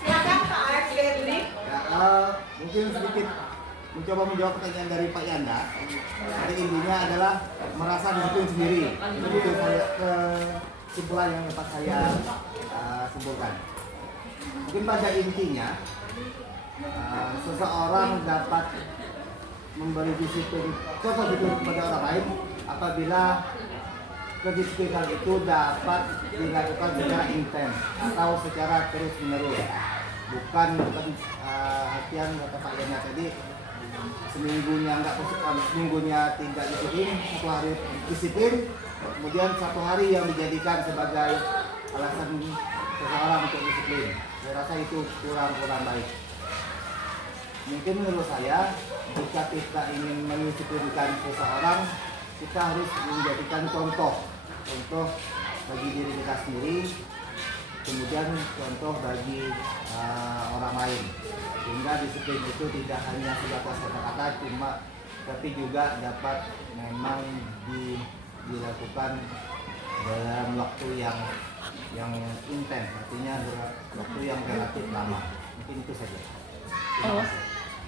Silakan Pak Aep Hendrik. Mungkin sedikit mencoba menjawab pertanyaan dari Pak Yanda. Jadi intinya adalah merasa disiplin sendiri. Itu saya kesimpulan yang dapat saya simpulkan. Mungkin pada intinya seseorang dapat memberi disiplin, contoh disiplin kepada orang lain apabila kedisiplinan itu dapat dilakukan secara intens atau secara terus menerus. Bukan artian kata Pak Yanda tadi seminggunya seminggunya tidak disiplin, satu hari disiplin, kemudian satu hari yang dijadikan sebagai alasan seseorang untuk disiplin. Saya rasa itu kurang baik. Mungkin menurut saya, jika kita ingin mendisiplinkan seseorang, kita harus menjadikan contoh bagi diri kita sendiri, kemudian contoh bagi orang lain, sehingga disiplin itu tidak hanya sebatas kata-kata, tapi juga dapat memang dilakukan dalam waktu yang intens, artinya waktu yang relatif lama. Mungkin itu saja.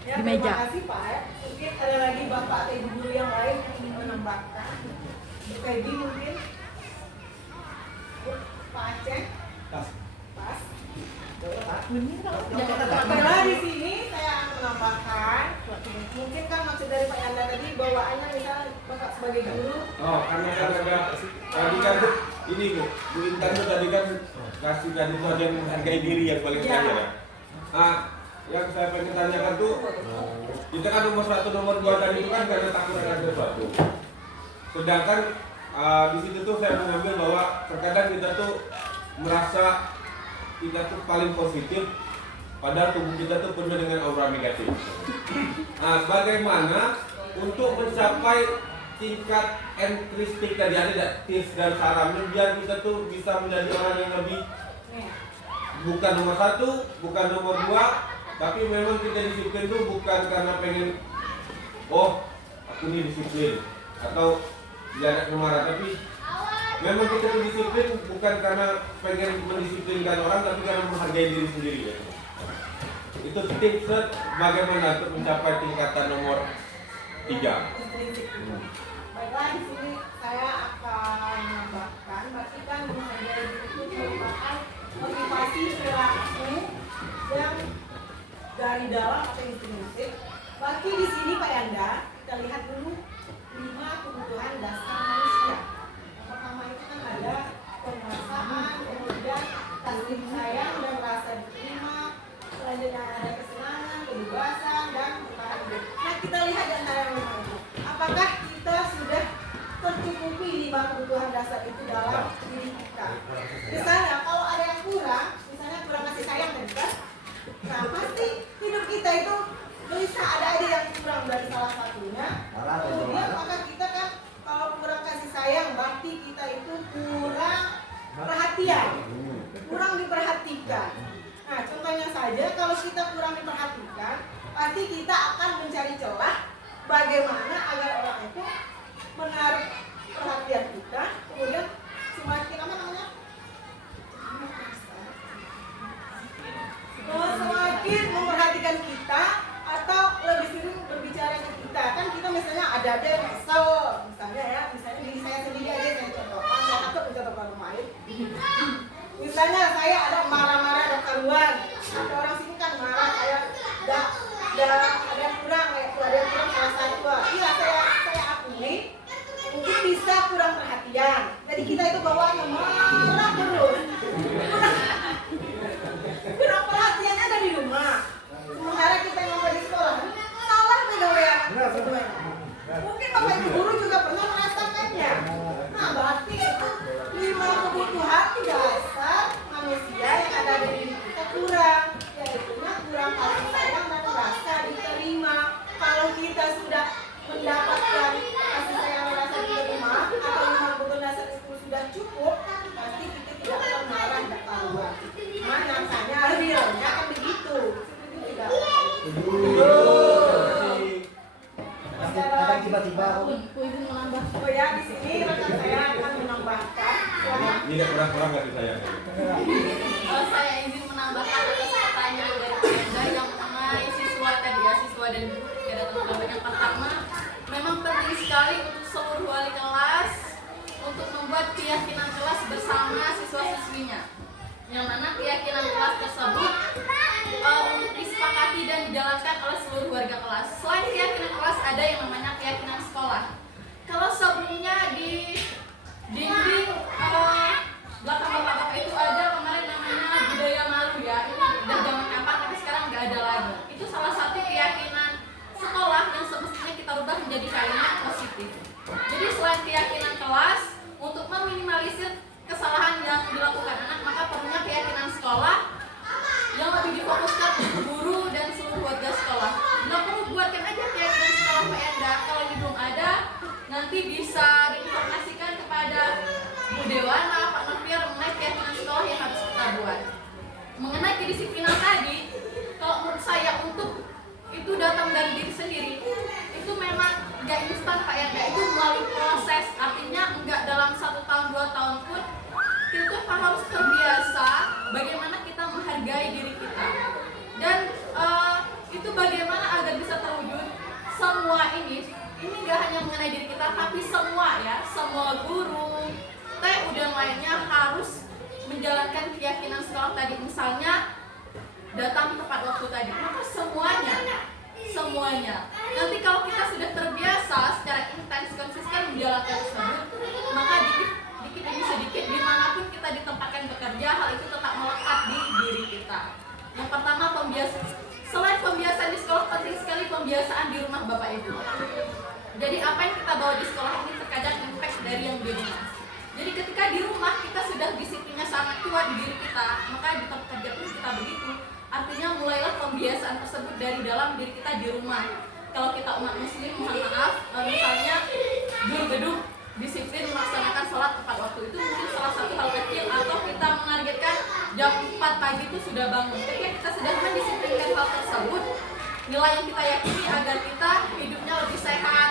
Ya, terima kasih Pak Aep. Mungkin ada lagi Bapak atau Ibu guru yang lain yang ingin menambahkan. Peggy mungkin. Pak Aceh. Pas. Karena di sini saya akan menambahkan, mungkin kan maksud dari Pak Yanda tadi bawaannya misalnya Bapak sebagai guru. Oh, karena kan ada tadi kan ini Bu Intan tuh tadi kan kasih tadi tuh ada yang menghargai diri yang paling utama ya. Yang saya pengen tanyakan tuh, kita kan nomor 1 nomor 2 tadi itu kan karena takut akan sesuatu. Sedangkan di situ tuh saya mengambil bahwa terkadang kita tuh merasa kita tuh paling positif, padahal tubuh kita tuh penuh dengan aura negatif. Nah, bagaimana untuk mencapai tingkat entristik tadi, ada tips dan sarannya biar kita tuh bisa menjadi orang yang lebih bukan nomor 1, bukan nomor 2, tapi memang kita disiplin tuh bukan karena pengen aku ini disiplin atau tidak marah, tapi memang kita tuh disiplin bukan karena pengen mendisiplinkan orang, tapi karena menghargai diri sendiri ya. Itu tips bagaimana untuk mencapai tingkatan nomor 3. Baiklah, di sini saya akan menambahkan, berarti kan menghargai diri itu merupakan motivasi perilaku yang dari dalam atau intrinsik. Berarti di sini Pak Yanda, kita lihat dulu 5 kebutuhan dasar manusia. Yang pertama itu kan ada penguasaan, kemudian kasih sayang dan rasa diterima, selanjutnya ada kesenangan, kebebasan, dan bertahan hidup. Nah, kita lihat di antara yang 5 itu. Apakah kita sudah tercukupi 5 kebutuhan dasar itu dalam diri kita? Misalnya kalau ada yang kurang, misalnya kurang kasih sayang kan kita, nah pasti hidup kita itu bisa ada aja yang kurang dari salah satunya. Kemudian maka kita kan kalau kurang kasih sayang berarti kita itu kurang perhatian, kurang diperhatikan. Nah contohnya saja kalau kita kurang diperhatikan, pasti kita akan mencari celah bagaimana agar orang itu menarik perhatian kita, kemudian semakin apa namanya? Semakin memperhatikan kita atau lebih sering berbicara ke kita. Kan kita misalnya ada yang kesel, misalnya diri saya sendiri aja saya contohkan, saya takut mencontohkan orang lain. Misalnya saya ada marah-marah ada keluar, ada orang sini kan marah kayak ada kurang kayak ada kurang salah satu. Iya saya akui mungkin bisa kurang perhatian. Jadi kita itu bawaannya marah terus. Kurang perhatiannya ada di rumah. Sementara kita ngomong di sekolah salah pegawai anak sebenarnya. Mungkin bapak ibu guru juga pernah merasakannya. Nah berarti itu 5 kebutuhan dasar manusia yang ada di diri kita kurang, yaitu kurang kasih sayang dan rasa diterima. Kalau kita sudah mendapatkan kasih sayang dan rasa diterima atau 5 kebutuhan dasar itu sudah cukup, pasti kita tidak akan marah dan keluar. Mana tanya realnya kan begitu. Tidak. Kadang tiba-tiba Ibu menambah. Oh ya, di sini rekan saya akan menambahkan. Tidak kurang-kurang nggak saya. Saya izin menambahkan atas pertanyaan dari Anda yang mengenai siswa tadi ya, siswa dan guru ketika datang ke yang pertama, memang penting sekali untuk seluruh wali kelas untuk membuat keyakinan kelas bersama siswa-siswinya, yang mana keyakinan kelas tersebut untuk disepakati dan dijalankan oleh seluruh warga kelas. Selain keyakinan kelas ada yang namanya keyakinan sekolah. Kalau sebelumnya di dinding belakang bapak-bapak itu ada kemarin namanya budaya malu ya, ini udah zaman kapan tapi sekarang nggak ada lagi. Itu salah satu keyakinan sekolah yang semestinya kita rubah menjadi kalimat positif. Jadi selain keyakinan kelas untuk meminimalisir kesalahan yang dilakukan anak, maka perlunya keyakinan sekolah yang lebih difokuskan untuk guru dan seluruh warga sekolah. Nggak perlu buatkan aja keyakinan sekolah Pak Enda, kalau ini belum ada nanti bisa diinformasikan kepada Bu Dewana, Pak Nofir mengenai keyakinan sekolah yang harus kita buat. Mengenai kedisiplinan tadi, kalau menurut saya untuk itu datang dari diri sendiri, itu memang nggak instan Pak Enda, itu melalui proses. Artinya nggak dalam 1 tahun 2 tahun pun kita tuh harus terbiasa bagaimana kita menghargai diri kita. Dan itu bagaimana agar bisa terwujud semua ini nggak hanya mengenai diri kita, tapi semua ya, semua guru, TU dan lainnya harus menjalankan keyakinan sekolah tadi. Misalnya datang tepat waktu tadi, maka semuanya. Nanti kalau kita sudah terbiasa secara intens konsisten menjalankan tersebut, maka dikit demi sedikit dimanapun kita ditempatkan bekerja, hal itu tetap melekat di diri kita. Yang pertama selain pembiasaan di sekolah, penting sekali pembiasaan di rumah Bapak Ibu. Jadi apa yang kita bawa di sekolah ini terkadang impact dari yang di rumah. Jadi ketika di rumah kita sudah disiplinnya sangat kuat di diri kita, maka di tempat kerja pun kita begitu. Artinya mulailah pembiasaan tersebut dari dalam diri kita di rumah. Kalau kita umat muslim, mohon maaf, misalnya guru gedung disiplin melaksanakan sholat tepat waktu, itu mungkin salah satu hal kecil. Atau kita menargetkan jam 4 pagi itu sudah bangun. Ketika kita sudah mendisiplinkan hal tersebut, nilai yang kita yakini agar kita hidupnya lebih sehat,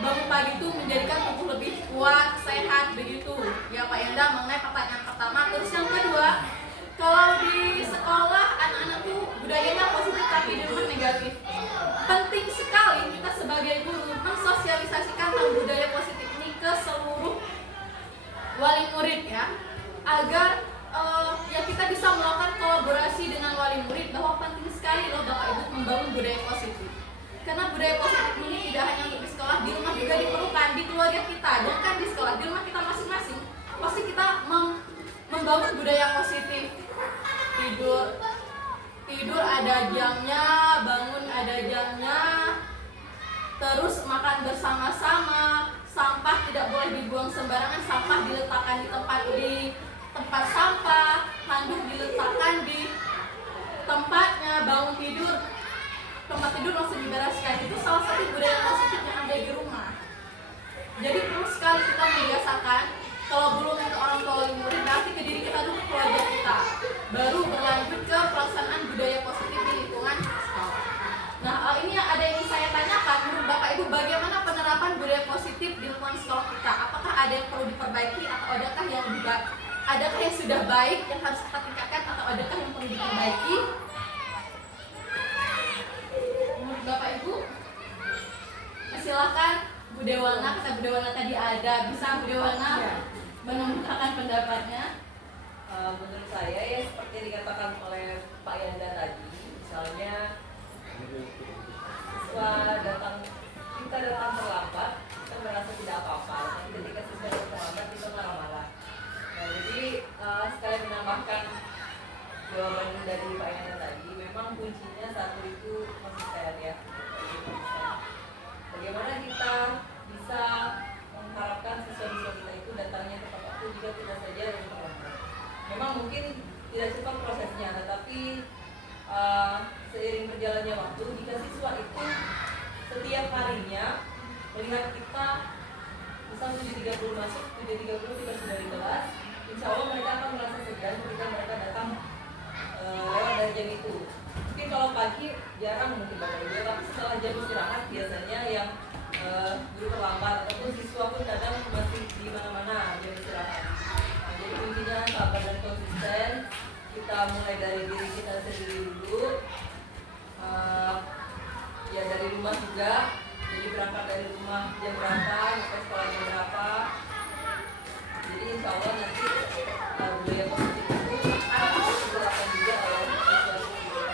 bangun pagi itu menjadikan tubuh lebih kuat, sehat, begitu ya Pak Yanda mengenai pertanyaan pertama. Terus yang kedua, kalau di sekolah anak-anak tuh budayanya positif tapi di rumah negatif. Penting sekali kita sebagai guru mensosialisasikan tentang budaya positif ini ke seluruh wali murid ya, agar ya kita bisa melakukan kolaborasi dengan wali murid bahwa penting sekali loh Bapak Ibu membangun budaya positif. Karena budaya positif ini tidak hanya untuk di sekolah, di rumah juga diperlukan, di keluarga kita, dan kan di sekolah, di rumah kita masing-masing. Pasti kita membangun budaya positif. Tidur ada jamnya, bangun ada jamnya, terus makan bersama-sama, sampah tidak boleh dibuang sembarangan, sampah diletakkan di tempat sampah, handuk diletakkan di tempatnya, bangun tidur, tempat tidur langsung dibereskan. Itu salah satu budaya positif yang ada di rumah. Jadi perlu sekali kita membiasakan. Kalau belum ke orang tua wali murid, berarti ke diri kita dulu, keluarga kita, baru berlanjut ke pelaksanaan budaya positif di lingkungan sekolah. Nah, ini yang ada yang saya tanyakan, menurut Bapak Ibu, bagaimana penerapan budaya positif di lingkungan sekolah kita? Apakah ada yang perlu diperbaiki atau adakah yang sudah baik yang harus kita tingkatkan, atau adakah yang perlu diperbaiki? Menurut Bapak Ibu, silakan Bu Dewana, kata Bu Dewana tadi ada, bisa Bu Dewana mengemukakan pendapatnya. menurut saya ya seperti yang dikatakan oleh Pak Yanda tadi, misalnya siswa kita datang terlambat, kita merasa tidak apa-apa, tapi ketika siswa datang terlambat kita marah-marah. Nah, jadi sekali menambahkan jawaban dari Pak Yanda tadi, memang kuncinya satu itu konsisten ya. Bagaimana kita bisa mengharapkan siswa-siswa kita itu datangnya tepat waktu jika tidak saja yang terlambat. Memang mungkin tidak cepat prosesnya, tetapi seiring berjalannya waktu, jika siswa itu setiap harinya melihat kita misal 7.30 masuk, 7.30 kita sudah di kelas, insya Allah mereka akan merasa segan ketika mereka datang lewat dari jam itu. Mungkin kalau pagi jarang mungkin Bapak Ibu, tapi setelah jam istirahat biasanya yang guru terlambat ataupun siswa pun kadang masih di mana-mana jam istirahat. Nah, jadi kuncinya sabar dan konsisten. Kita mulai dari diri kita sendiri dulu. Ya dari rumah juga. Jadi berangkat dari rumah jam berapa, sampai sekolah jam berapa. Jadi insya Allah nanti budaya positif itu akan diterapkan juga oleh siswa-siswa.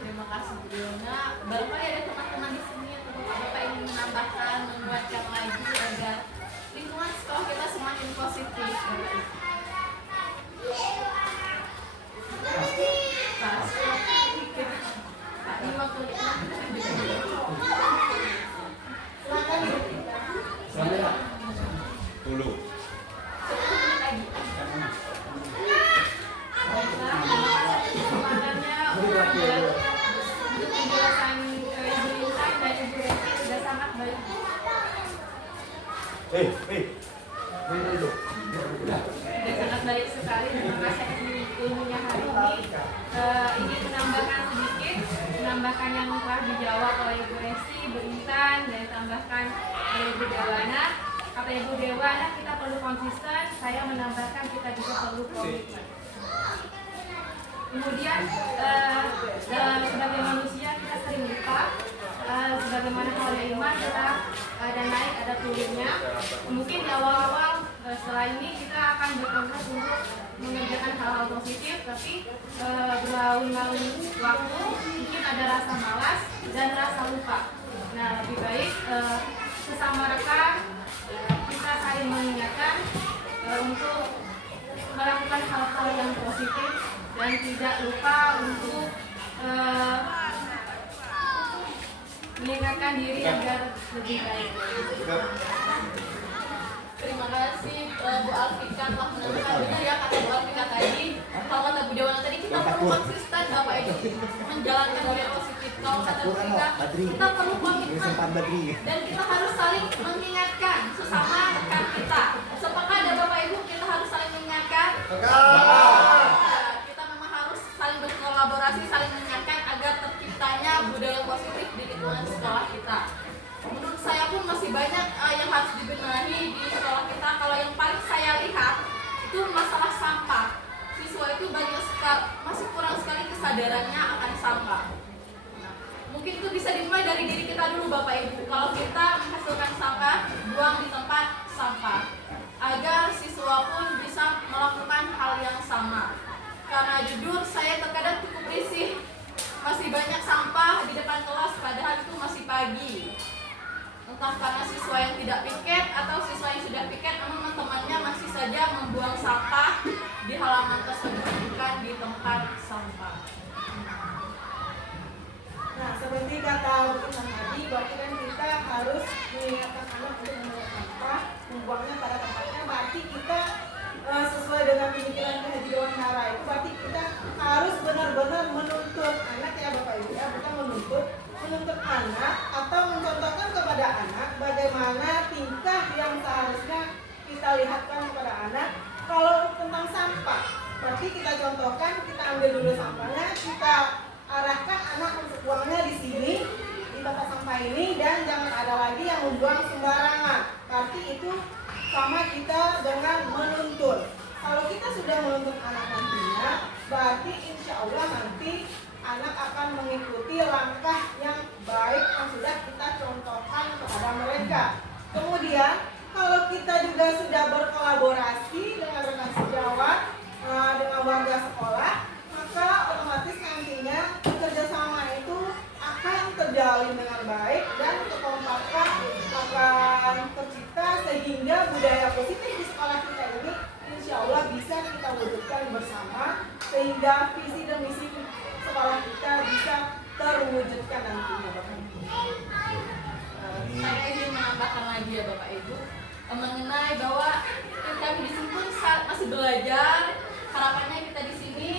Terima kasih Bu Yona. Barangkali ada teman-teman di sini atau Bapak ingin menambahkan, menguatkan lagi agar lingkungan sekolah kita semakin positif. Pak Nima kuliah. Silakan Bu. Dulu. Kesempatannya penjelasan Ibu Intan dan Ibu Resi sudah sangat baik. Sudah sangat baik sekali. Terima kasih atas ilmunya hari ini. Ingin menambahkan sedikit, menambahkan yang telah dijawab oleh Ibu Resi, Ibu Intan, dan tambahkan oleh Ibu Dewana. Kata Ibu Dewana, kita perlu konsisten. Saya menambahkan kita juga perlu komitmen. Kemudian sebagai manusia kita sering lupa, sebagaimana halnya iman kita ada naik ada turunnya. Mungkin di awal-awal setelah ini kita akan berproses untuk mengerjakan hal-hal positif, tapi berlalu-lalu waktu mungkin ada rasa malas dan rasa lupa. Nah, lebih baik sesama rekan kita saling mengingatkan untuk melakukan hal-hal yang positif dan tidak lupa untuk meningkatkan diri agar lebih baik. Terima kasih Bu Alfika telah menambahkan. Benar ya kata Bu Alfika tadi, kalau kata Bu Dewana tadi kita perlu konsisten Bapak Ibu menjalankan budaya positif. Kalau kata Bu Alfika kita perlu komitmen dan kita harus saling mengingatkan sesama rekan kita. Sepakat ada Bapak Ibu, kita harus saling mengingatkan. Kita memang harus saling berkolaborasi, saling mengingatkan agar terciptanya budaya positif di lingkungan sekolah kita. Menurut saya pun masih banyak yang harus dibenahi di sekolah kita. Kalau yang paling saya lihat itu masalah sampah. Siswa itu banyak sekali, masih kurang sekali kesadarannya akan sampah. Nah, mungkin itu bisa dimulai dari diri kita dulu Bapak Ibu. Kalau kita menghasilkan sampah, buang di tempat sampah, agar siswa pun bisa melakukan hal yang sama. Karena jujur saya terkadang cukup risih, masih banyak sampah di depan kelas padahal itu masih pagi. Entah karena siswa yang tidak piket atau siswa yang sudah piket namun temannya masih saja membuang sampah di halaman tersebut, bukan di tempat sampah. Nah, seperti kata Bu Intan tadi, berarti kan kita harus mengingatkan anak untuk membuang sampah, membuangnya pada tempatnya. Berarti kita sesuai dengan pemikiran Ki Haji Dewan Hara itu, berarti kita harus benar-benar menuntut anak ya Bapak Ibu ya, bukan menuntut anak atau mencontohkan kepada anak bagaimana tingkah yang seharusnya kita lihatkan kepada anak. Kalau tentang sampah, berarti kita contohkan, kita ambil dulu sampahnya, kita arahkan anak untuk buangnya di sini, di tempat sampah ini, dan jangan ada lagi yang membuang sembarangan. Berarti itu sama kita dengan menuntut. Kalau kita sudah menuntut anak nantinya, berarti insya Allah nanti anak akan mengikuti langkah yang baik yang sudah kita contohkan kepada mereka. Kemudian kalau kita juga sudah berkolaborasi dengan rekan merawat dengan warga sekolah, maka otomatis nantinya kerjasama itu akan terjalin dengan baik dan kekompakan akan tercipta sehingga budaya positif di sekolah kita ini insya Allah bisa kita wujudkan bersama sehingga visi dan misi sekolah kita bisa terwujudkan nantinya Bapak Ibu. Saya ingin menambahkan lagi ya Bapak Ibu mengenai bahwa kami di sini pun masih belajar. Harapannya kita di sini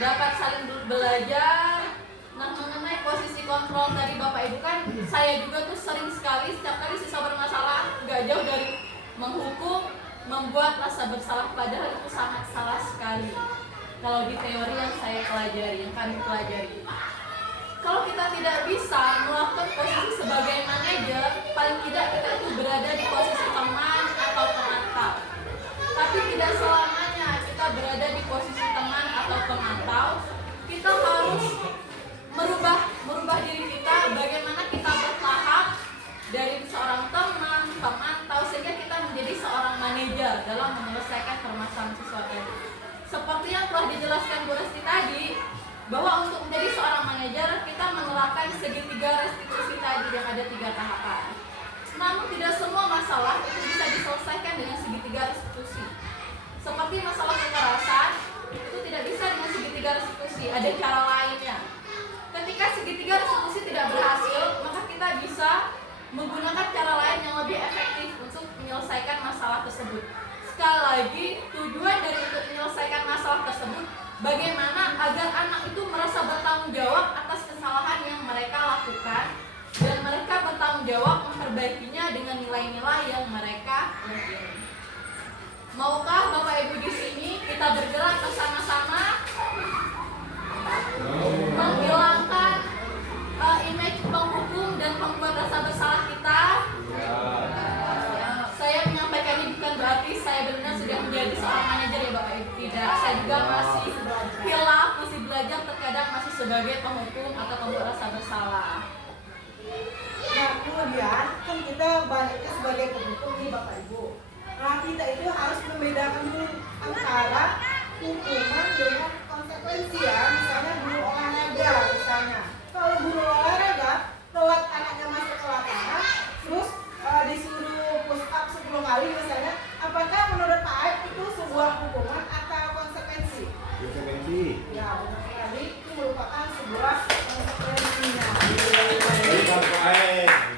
dapat saling belajar. Nah, mengenai posisi kontrol dari Bapak Ibu kan saya juga tuh sering sekali setiap kali siswa bermasalah gak jauh dari menghukum, membuat rasa bersalah, padahal itu sangat salah sekali. Kalau di teori yang saya pelajari, yang kami pelajari, kalau kita tidak bisa melakukan posisi sebagai manajer, paling tidak kita itu berada di posisi teman atau pemantau. Tapi tidak selamanya kita berada di posisi teman atau pemantau. Kita harus merubah diri kita, bagaimana kita bertahap dari seorang teman, pemantau, sehingga kita menjadi seorang manajer dalam menyelesaikan permasalahan siswa tadi. Seperti yang telah dijelaskan Bu Resti tadi, bahwa untuk menjadi seorang manajer kita menerapkan segitiga restitusi tadi yang ada 3 tahapan. Namun tidak semua masalah itu bisa diselesaikan dengan segitiga restitusi. Seperti masalah kekerasan itu tidak bisa dengan segitiga restitusi, ada cara lainnya. Ketika segitiga restitusi tidak berhasil, maka kita bisa menggunakan cara lain yang lebih efektif untuk menyelesaikan masalah tersebut. Sekali lagi, tujuan dari untuk menyelesaikan masalah tersebut bagaimana agar anak itu merasa bertanggung jawab atas kesalahan yang mereka lakukan dan mereka bertanggung jawab memperbaikinya dengan nilai-nilai yang mereka miliki. Maukah Bapak Ibu di sini kita bergerak bersama-sama menghilangkan image penghukum dan pembuat rasa bersalah kita? Saya menyampaikan ini bukan berarti saya benar sudah menjadi seorang manajer ya Bapak Ibu, tidak. Saya juga masih hilaf, masih belajar, terkadang masih sebagai penghukum atau pembuat rasa bersalah. Nah kemudian kan kita banyaknya sebagai penghukum nih Bapak Ibu. Nah kita itu harus membedakan dulu antara hukuman dengan konsekuensi ya. Misalnya guru olahraga misalnya. Kalau guru olahraga telat anaknya masuk ke lapangan, terus disuruh push up 10 kali misalnya, apakah menurut Pak Aib itu sebuah hukuman atau konsekuensi? Konsekuensi. Ya benar sekali, itu merupakan sebuah konsekuensinya.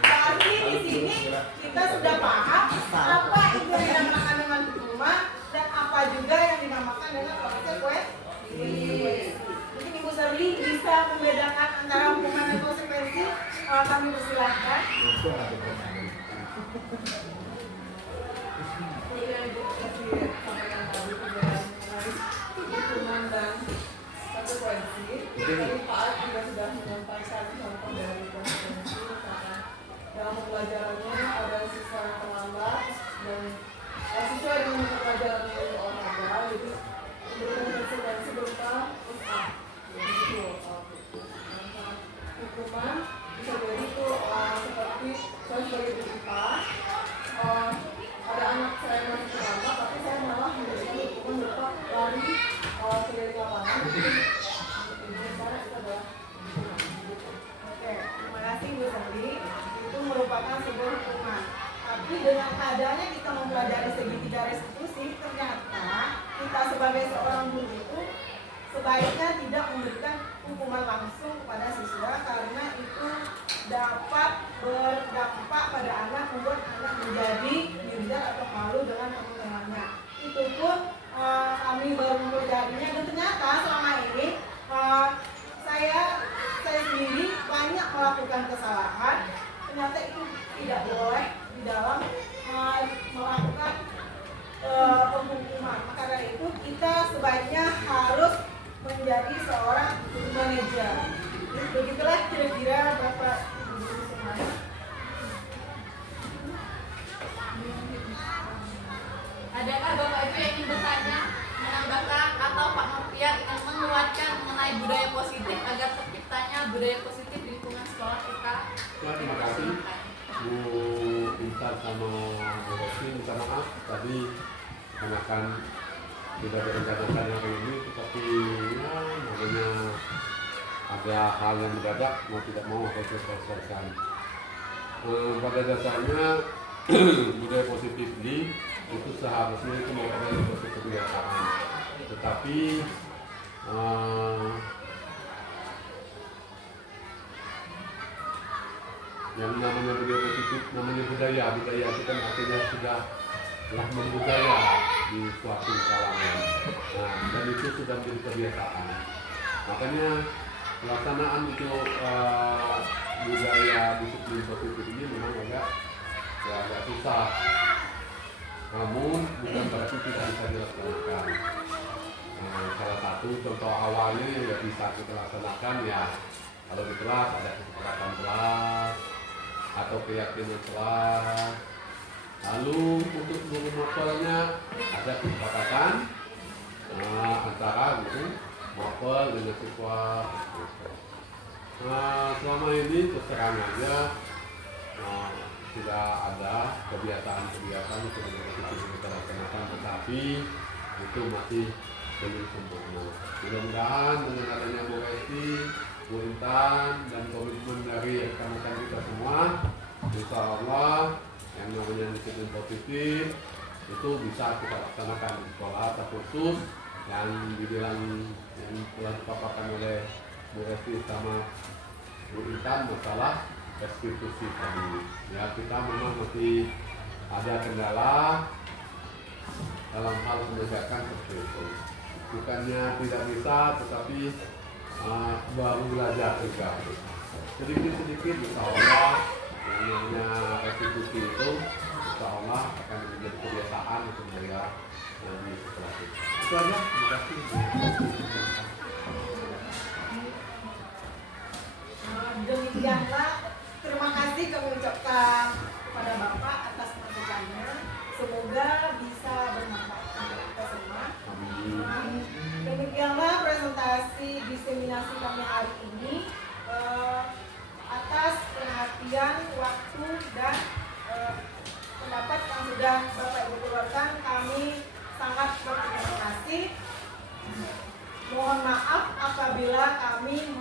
Berarti di sini kita sudah paham apa itu yang dinamakan dengan hukuman dan apa juga yang dinamakan dengan konsekuensi. Mungkin Ibu Serli bisa membedakan antara hukuman dan konsekuensi. Kami persilahkan. Hukuman dan konsekuensi. Jadi Pak Ad juga sudah menyampaikan contoh dari konsekuensi karena dalam pembelajarannya ada siswa yang terlambat dan siswa yang mengikuti pelajarannya itu olahraga, jadi memberikan konsekuensi berupa push up. Jadi hukuman bisa jadi itu seperti saya sebagai guru IPA, ada anak saya yang masih terlambat, tapi saya malah memberikan hukuman berupa lari keliling lapangan. Oke, terima kasih Bu Sandi. Itu merupakan sebuah hukuman. Tapi dengan adanya kita mempelajari segitiga restitusi, ternyata kita sebagai seorang guru itu sebaiknya tidak memberikan hukuman langsung kepada siswa karena itu dapat berdampak pada anak, membuat anak menjadi minder atau malu dengan teman-temannya. Itu pun kami baru mempelajarinya dan ternyata selama ini saya sendiri banyak melakukan kesalahan. Ternyata itu tidak boleh di dalam melakukan penghukuman. Maka dari itu kita sebaiknya harus menjadi seorang manajer. Begitulah kira-kira Bapak Ibu semuanya. Adakah Bapak Ibu yang ingin bertanya, menambahkan atau Pak Nurfian ingin menguatkan mengenai budaya positif agar terciptanya budaya positif di lingkungan sekolah kita? Terima kasih Bu Intan sama Bu Rosi, minta maaf tadi kenakan sudah direncanakan hari ini, tetapi ya namanya ada hal yang mendadak, mau tidak mau harus diselesaikan. Pada dasarnya budaya positif ini itu seharusnya itu merupakan suatu kebiasaan, tetapi yang namanya budaya positif, namanya budaya itu kan artinya sudah membudaya di suatu kalangan. Nah, dan itu sudah menjadi kebiasaan. Makanya pelaksanaan untuk budaya disiplin positif ini memang agak susah. Namun bukan berarti tidak bisa dilaksanakan. Salah satu contoh awalnya yang tidak bisa kita laksanakan ya kalau di kelas ada kesepakatan kelas atau keyakinan kelas. Lalu untuk guru mapelnya ada kesepakatan antara guru mapel dengan siswa. Selama ini terserang aja tidak ada kebiasaan-kebiasaan untuk kita laksanakan, tetapi itu masih belum sempurna. Mudah-mudahan dengan adanya Bu Esti, Bu Intan, dan komitmen dari rekan-rekan kita semua, insya Allah yang namanya disiplin positif itu bisa kita laksanakan di sekolah, terkhusus yang dibilang yang telah dipaparkan oleh Bu Esti sama Bu Intan masalah restitusi tadi. Ya, kita memang masih ada kendala dalam hal penegakan seperti itu. Bukannya tidak bisa, tetapi baru belajar juga. Sedikit-sedikit insya Allah yang namanya restitusi itu insya Allah akan menjadi kebiasaan untuk mereka di sekolah itu. Itu aja, terima kasih. Demikianlah, terima kasih kami ucapkan kepada Bapak atas masukannya. Semoga bisa bermanfaat untuk kita semua. Demikianlah presentasi diseminasi kami hari ini. Atas perhatian, waktu, dan pendapat yang sudah Bapak Ibu keluarkan, kami sangat berterima kasih. Mohon maaf apabila kami